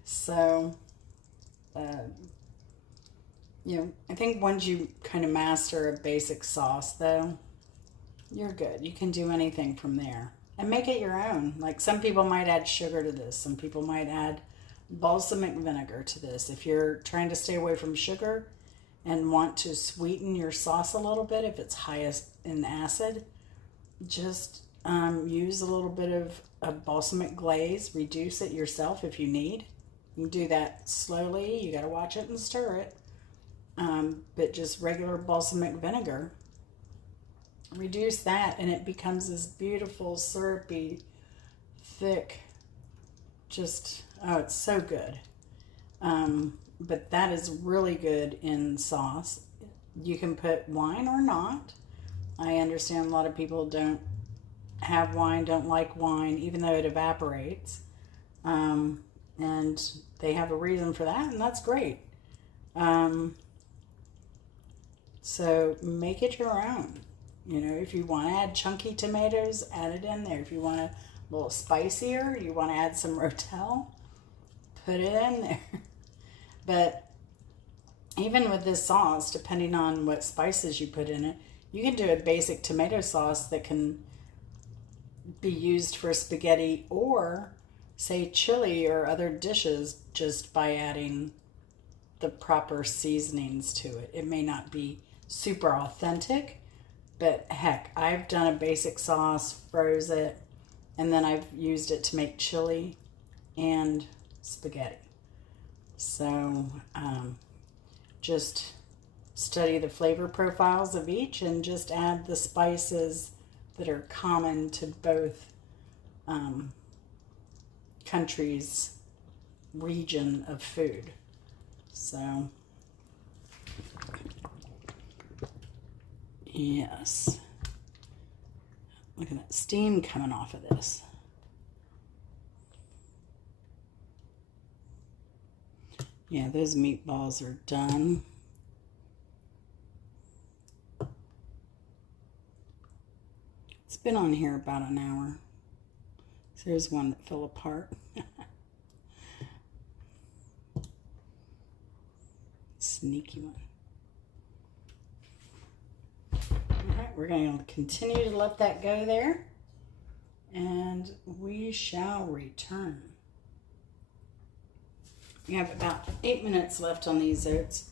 So you know, I think once you kind of master a basic sauce, though, you're good. You can do anything from there and make it your own. Like, some people might add sugar to this. Some people might add balsamic vinegar to this. If you're trying to stay away from sugar and want to sweeten your sauce a little bit, if it's highest in acid, just use a little bit of balsamic glaze. Reduce it yourself if you need. You can do that slowly. You got to watch it and stir it. But just regular balsamic vinegar, reduce that, and it becomes this beautiful, syrupy, thick, just, oh, it's so good. But that is really good in sauce. You can put wine or not. I understand a lot of people don't have wine, don't like wine, even though it evaporates. And they have a reason for that, and that's great. So make it your own. You know, if you want to add chunky tomatoes, add it in there. If you want a little spicier, you want to add some Rotel, put it in there. But even with this sauce, depending on what spices you put in it, you can do a basic tomato sauce that can be used for spaghetti or, say, chili or other dishes, just by adding the proper seasonings to it. It may not be super authentic, but heck, I've done a basic sauce, froze it, and then I've used it to make chili and spaghetti. So just study the flavor profiles of each and just add the spices that are common to both countries' region of food. So yes, look at that steam coming off of this. Yeah, those meatballs are done. It's been on here about an hour. So there's one that fell apart. Sneaky one. Alright, we're going to continue to let that go there, and we shall return. We have about 8 minutes left on these oats.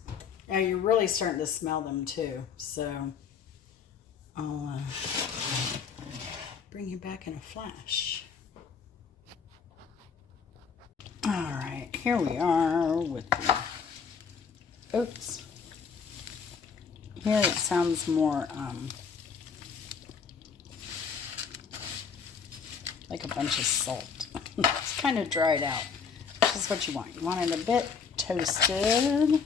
Now you're really starting to smell them too, so I'll bring you back in a flash. Alright, here we are with the oats. Here it sounds more like a bunch of salt. It's kind of dried out, which is what you want. You want it a bit toasted.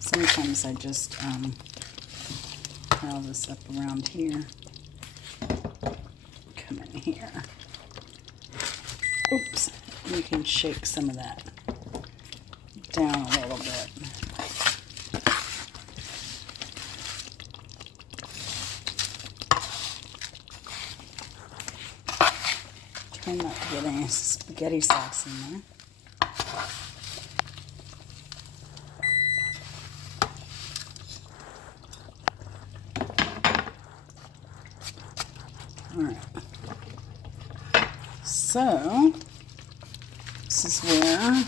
Sometimes I just pile this up around here. Come in here. Oops. You can shake some of that down a little bit. Try not to get any spaghetti sauce in there. So, this is where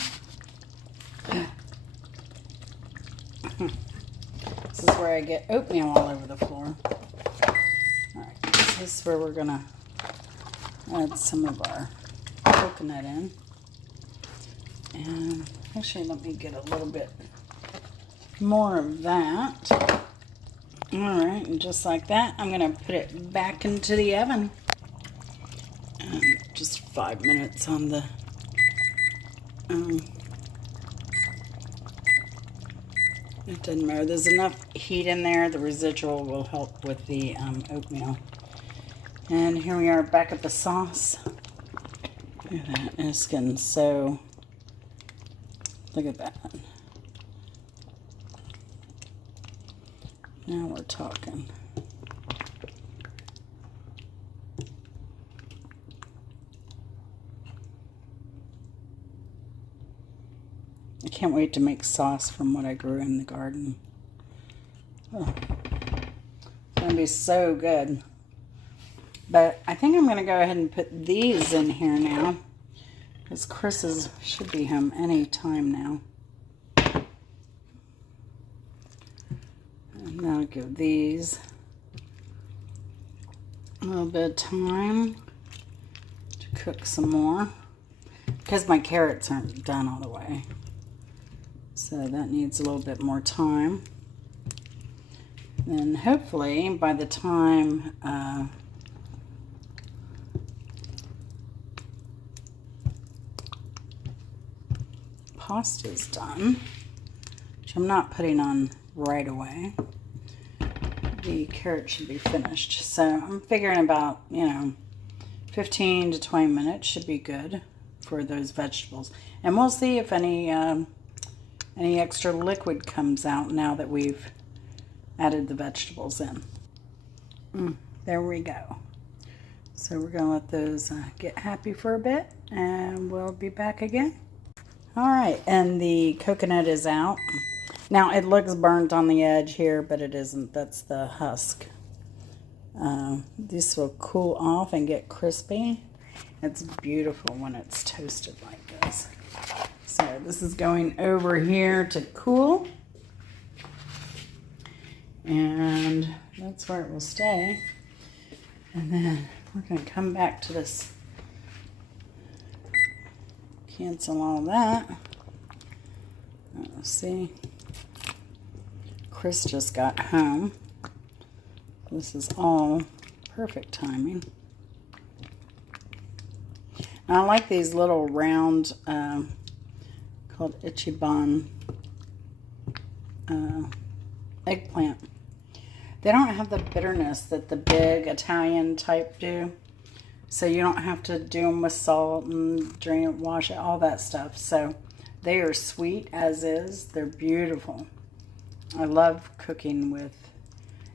I get oatmeal all over the floor. Alright, this is where we're going to add some of our coconut in. And actually, let me get a little bit more of that. Alright, and just like that, I'm going to put it back into the oven. And just 5 minutes on the it doesn't matter. There's enough heat in there. The residual will help with the oatmeal. And here we are back at the sauce. Look at that. It's getting so... Look at that. Now we're talking. I can't wait to make sauce from what I grew in the garden. Oh, it's going to be so good. But I think I'm going to go ahead and put these in here now, because Chris should be home any time now. And I'll give these a little bit of time to cook some more, because my carrots aren't done all the way. So that needs a little bit more time. And hopefully by the time pasta's done, which I'm not putting on right away, the carrot should be finished. So I'm figuring about, 15 to 20 minutes should be good for those vegetables. And we'll see if any extra liquid comes out now that we've added the vegetables in. There we go. So we're going to let those get happy for a bit, and we'll be back again. All right, and the coconut is out. Now it looks burnt on the edge here, but it isn't. That's the husk. This will cool off and get crispy. It's beautiful when it's toasted like this. So this is going over here to cool. And that's where it will stay. And then we're going to come back to this. Cancel all that. Let's see. Chris just got home. This is all perfect timing. And I like these little round, called Ichiban eggplant. They don't have the bitterness that the big Italian type do. So you don't have to do them with salt and drain it, wash it, all that stuff. So they are sweet as is. They're beautiful. I love cooking with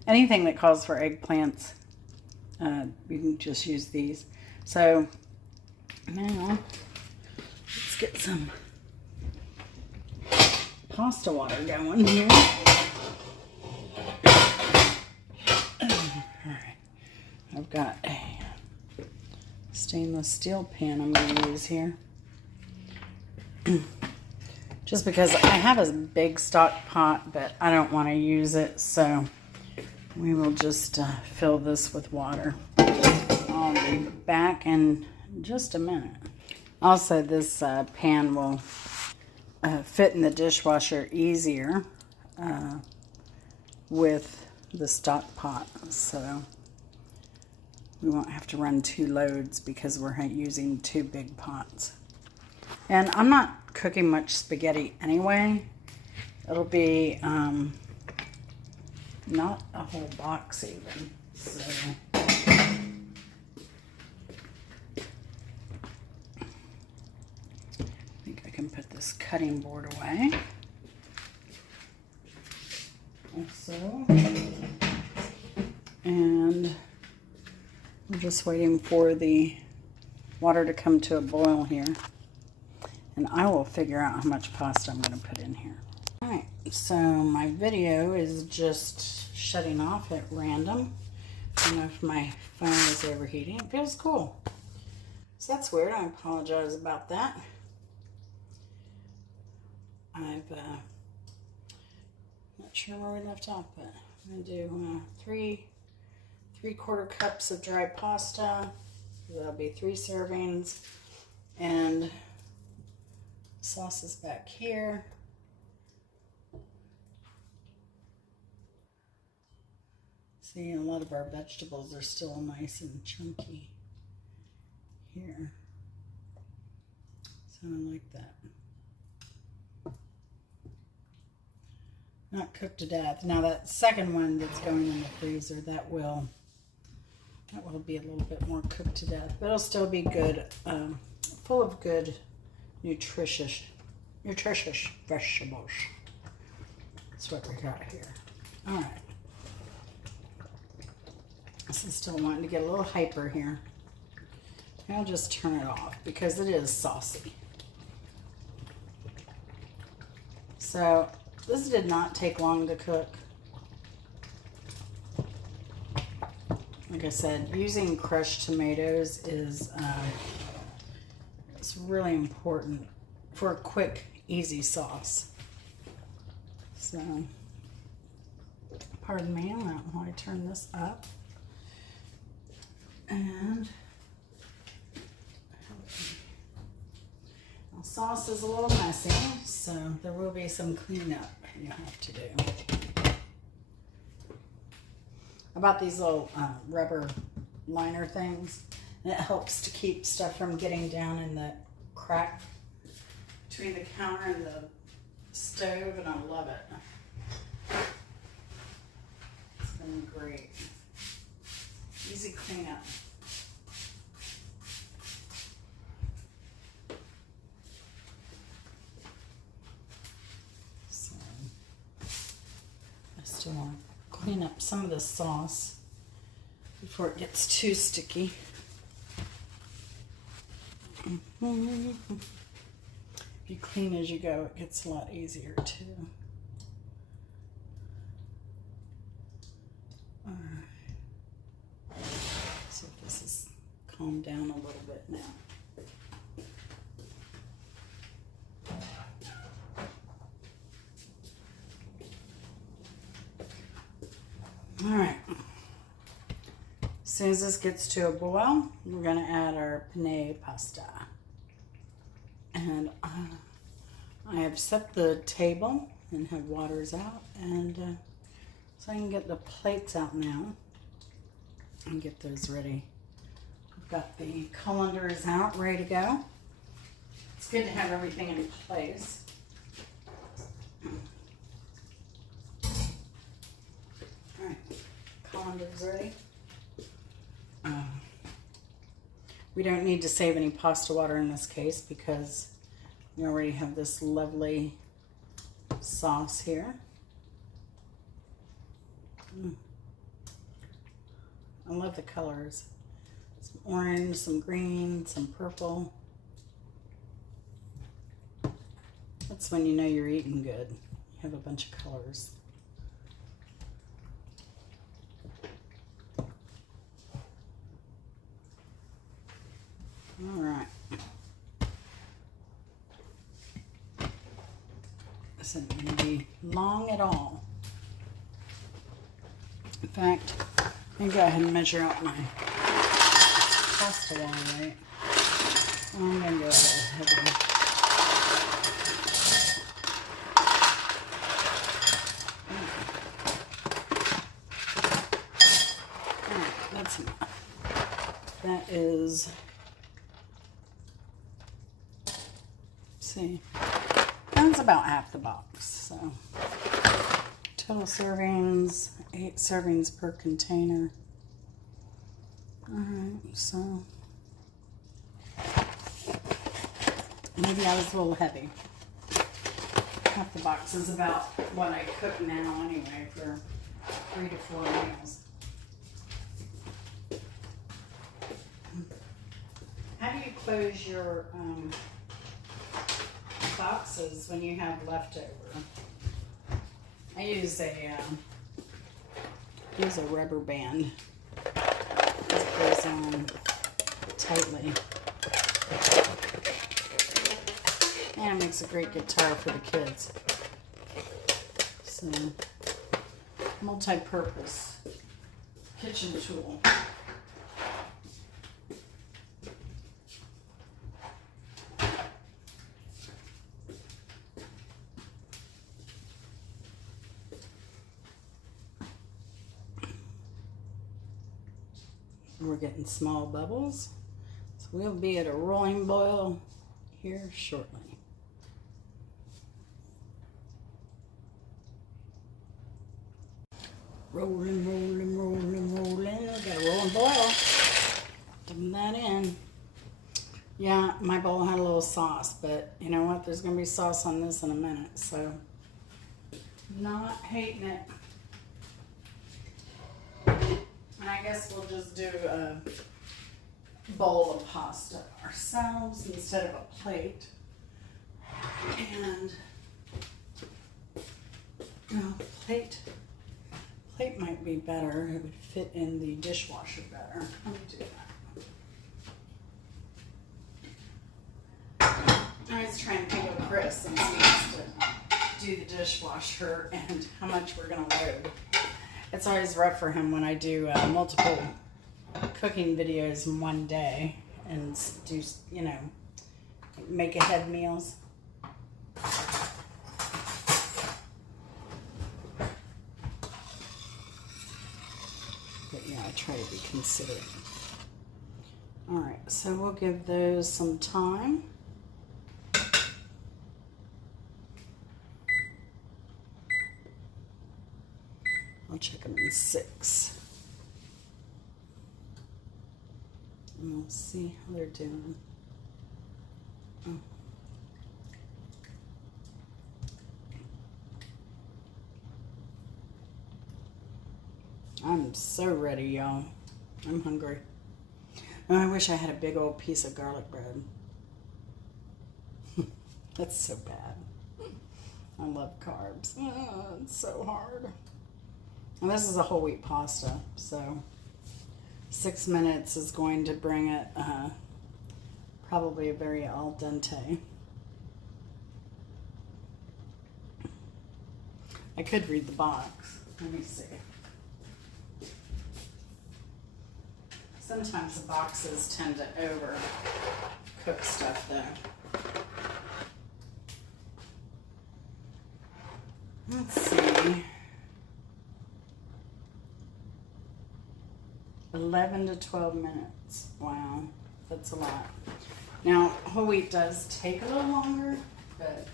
anything that calls for eggplants. You can just use these. So now let's get some pasta water going here. Alright, I've got a stainless steel pan I'm going to use here. Just because I have a big stock pot, but I don't want to use it, so we will just fill this with water. I'll be back in just a minute. Also, this pan will fit in the dishwasher easier with the stock pot, so we won't have to run 2 loads because we're using 2 big pots. And I'm not cooking much spaghetti anyway. It'll be not a whole box even, so I think I can put this cutting board away. Also, and we're just waiting for the water to come to a boil here. And I will figure out how much pasta I'm going to put in here. Alright, so my video is just shutting off at random. I don't know if my phone is overheating. It feels cool. So that's weird. I apologize about that. Not sure where we left off, but I'm gonna do 3/4 cups of dry pasta. That'll be 3 servings, and sauce is back here. See, a lot of our vegetables are still nice and chunky here, so I like that. Not cooked to death. Now that second one that's going in the freezer, that will be a little bit more cooked to death, but it'll still be good, full of good, nutritious vegetables. That's what we got here. All right. This is still wanting to get a little hyper here. I'll just turn it off because it is saucy. So this did not take long to cook. Like I said, using crushed tomatoes is it's really important for a quick, easy sauce. So, pardon me on that while I turn this up. And now, sauce is a little messy, so there will be some cleanup you have to do. About these little rubber liner things, and it helps to keep stuff from getting down in the crack between the counter and the stove, and I love it. It's been great. Easy cleanup. So I still want to clean up some of the sauce before it gets too sticky. If you clean as you go, it gets a lot easier too. All right. See if this is calmed down a little bit now. All right. As soon as this gets to a boil, we're going to add our penne pasta. And I have set the table and have waters out, and so I can get the plates out now and get those ready. I've got the colanders out, ready to go. It's good to have everything in place. All right, colanders ready. We don't need to save any pasta water in this case because we already have this lovely sauce here. I love the colors. Some orange, some green, some purple. That's when you know you're eating good. You have a bunch of colors. All right. This isn't going to be long at all. In fact, let me go ahead and measure out my pasta water weight. I'm going to go a little heavy. All right, that's enough. That is... see, that's about half the box. So total servings, 8 servings per container. All right, so maybe I was a little heavy. Half the box is about what I cook now anyway for 3 to 4 meals. How do you close your boxes when you have leftover? I use a rubber band. It goes on tightly. And it makes a great guitar for the kids. So, multi-purpose kitchen tool. We're getting small bubbles, so we'll be at a rolling boil here shortly. Rolling, rolling, rolling, rolling. We got a rolling boil. Dumping that in. Yeah, my bowl had a little sauce, but you know what? There's gonna be sauce on this in a minute, so not hating it. And I guess we'll just do a bowl of pasta ourselves instead of a plate. And no, plate might be better. It would fit in the dishwasher better. Let me do that. I was trying to think of Chris since he has to do the dishwasher and how much we're gonna load. It's always rough for him when I do multiple cooking videos in one day and do, you know, make ahead meals. But yeah, I try to be considerate. All right, so we'll give those some time. I'll check them in 6. And we'll see how they're doing. Oh. I'm so ready, y'all. I'm hungry. Oh, I wish I had a big old piece of garlic bread. That's so bad. I love carbs. Oh, it's so hard. And this is a whole wheat pasta, so 6 minutes is going to bring it probably a very al dente. I could read the box. Let me see. Sometimes the boxes tend to overcook stuff though. Let's see. 11 to 12 minutes. Wow, that's a lot. Now, whole wheat does take a little longer, but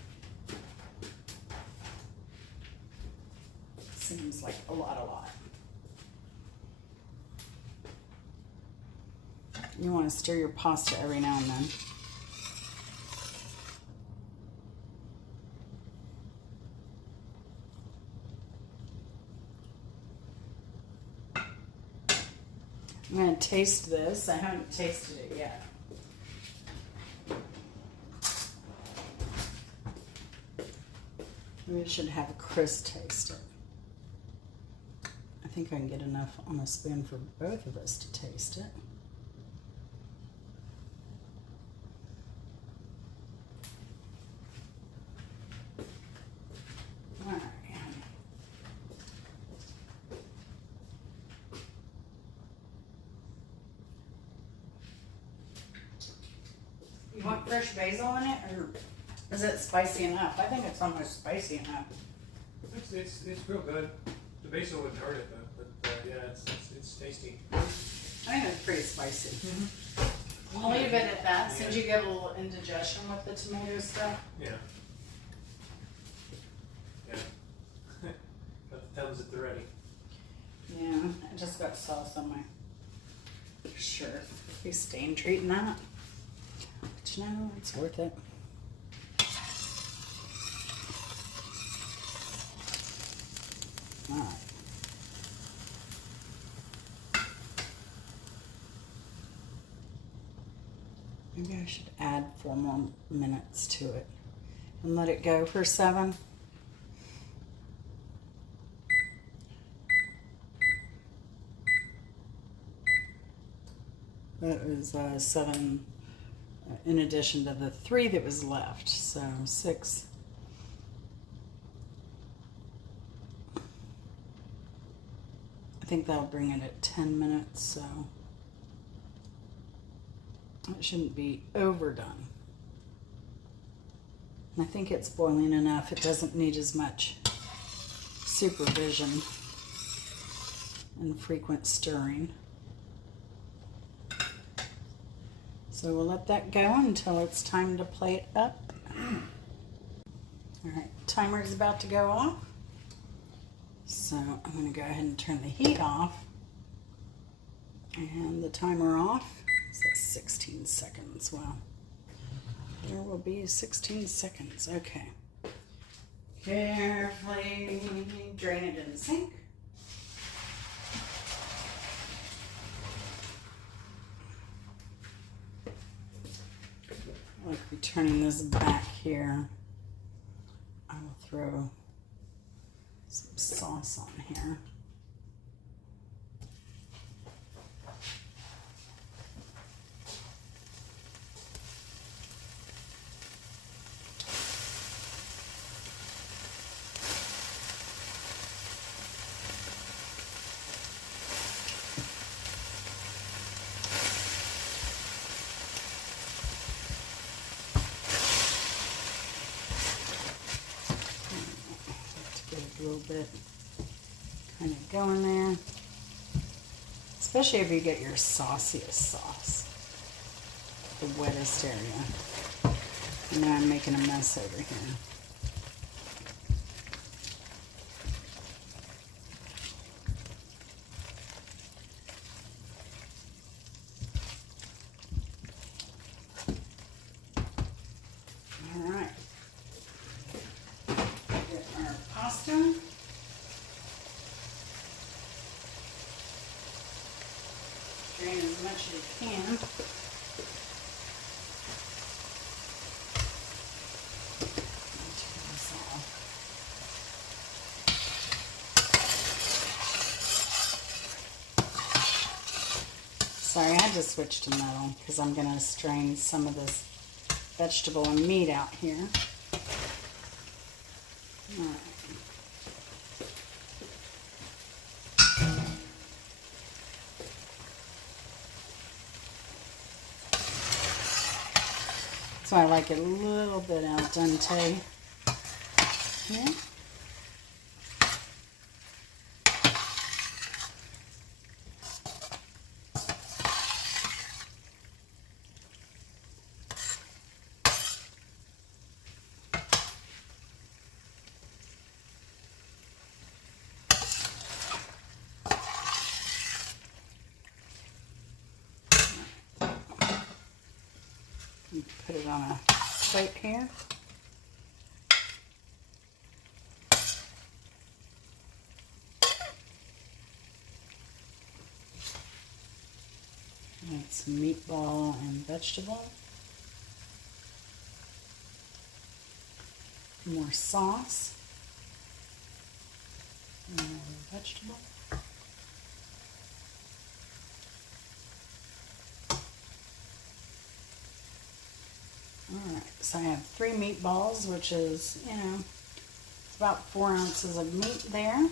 seems like a lot. You want to stir your pasta every now and then. I'm going to taste this. I haven't tasted it yet. Maybe I should have Chris taste it. I think I can get enough on a spoon for both of us to taste it. All right. You want fresh basil in it, or is it spicy enough? I think it's almost spicy enough. It's real good. The basil wouldn't hurt it, but yeah, it's tasty. I think it's pretty spicy. Mm-hmm. I'll leave it at that since you get a little indigestion with the tomato stuff. Yeah. Yeah. Got the thumbs at the ready. Yeah, I just got sauce on my shirt. Be stain treating that. But you know, it's worth it. All right. Maybe I should add 4 more minutes to it and let it go for 7. That was 7, in addition to the 3 that was left. So 6. I think that'll bring it at 10 minutes, so it shouldn't be overdone. And I think it's boiling enough. It doesn't need as much supervision and frequent stirring. So we'll let that go until it's time to plate up. All right, timer's about to go off. So I'm going to go ahead and turn the heat off and the timer off. So that's 16 seconds. Well, there will be 16 seconds. Okay. Carefully drain it in the sink. Like we're turning this back here, I will throw some sauce on here. A little bit kind of going there, especially if you get your sauciest sauce, the wettest area. And now I'm making a mess over here. All right. Get our pasta. Drain as much as you can. Turn this off. Sorry, I had to switch to metal because I'm going to strain some of this vegetable and meat out here. All right. So I like it a little bit al dente here. Put it on a plate here. That's some meatball and vegetable. More sauce. More vegetable. Alright, so I have 3 meatballs, which is, it's about 4 ounces of meat there.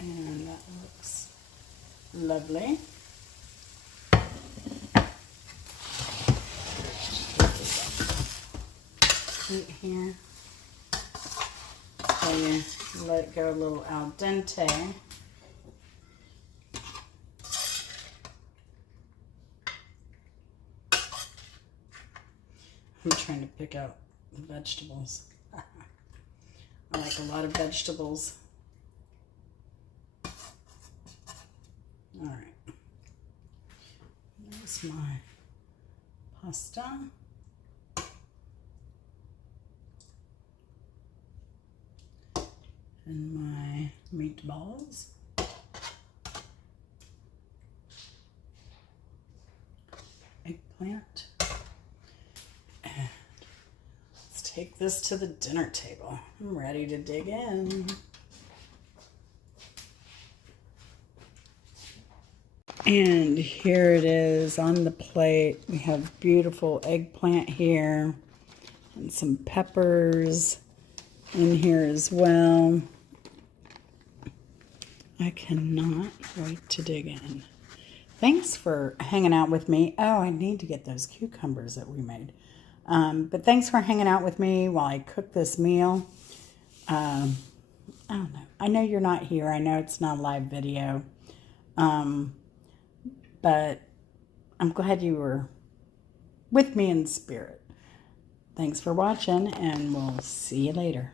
And that looks lovely. Heat here. So you let it go a little al dente. I'm trying to pick out vegetables. I like a lot of vegetables. All right. There's my pasta. And my meatballs. Eggplant. Let's take this to the dinner table. I'm ready to dig in. And here it is on the plate. We have beautiful eggplant here and some peppers in here as well. I cannot wait to dig in. Thanks for hanging out with me. Oh, I need to get those cucumbers that we made. But thanks for hanging out with me while I cook this meal. I don't know. I know you're not here. I know it's not a live video. But I'm glad you were with me in spirit. Thanks for watching, and we'll see you later.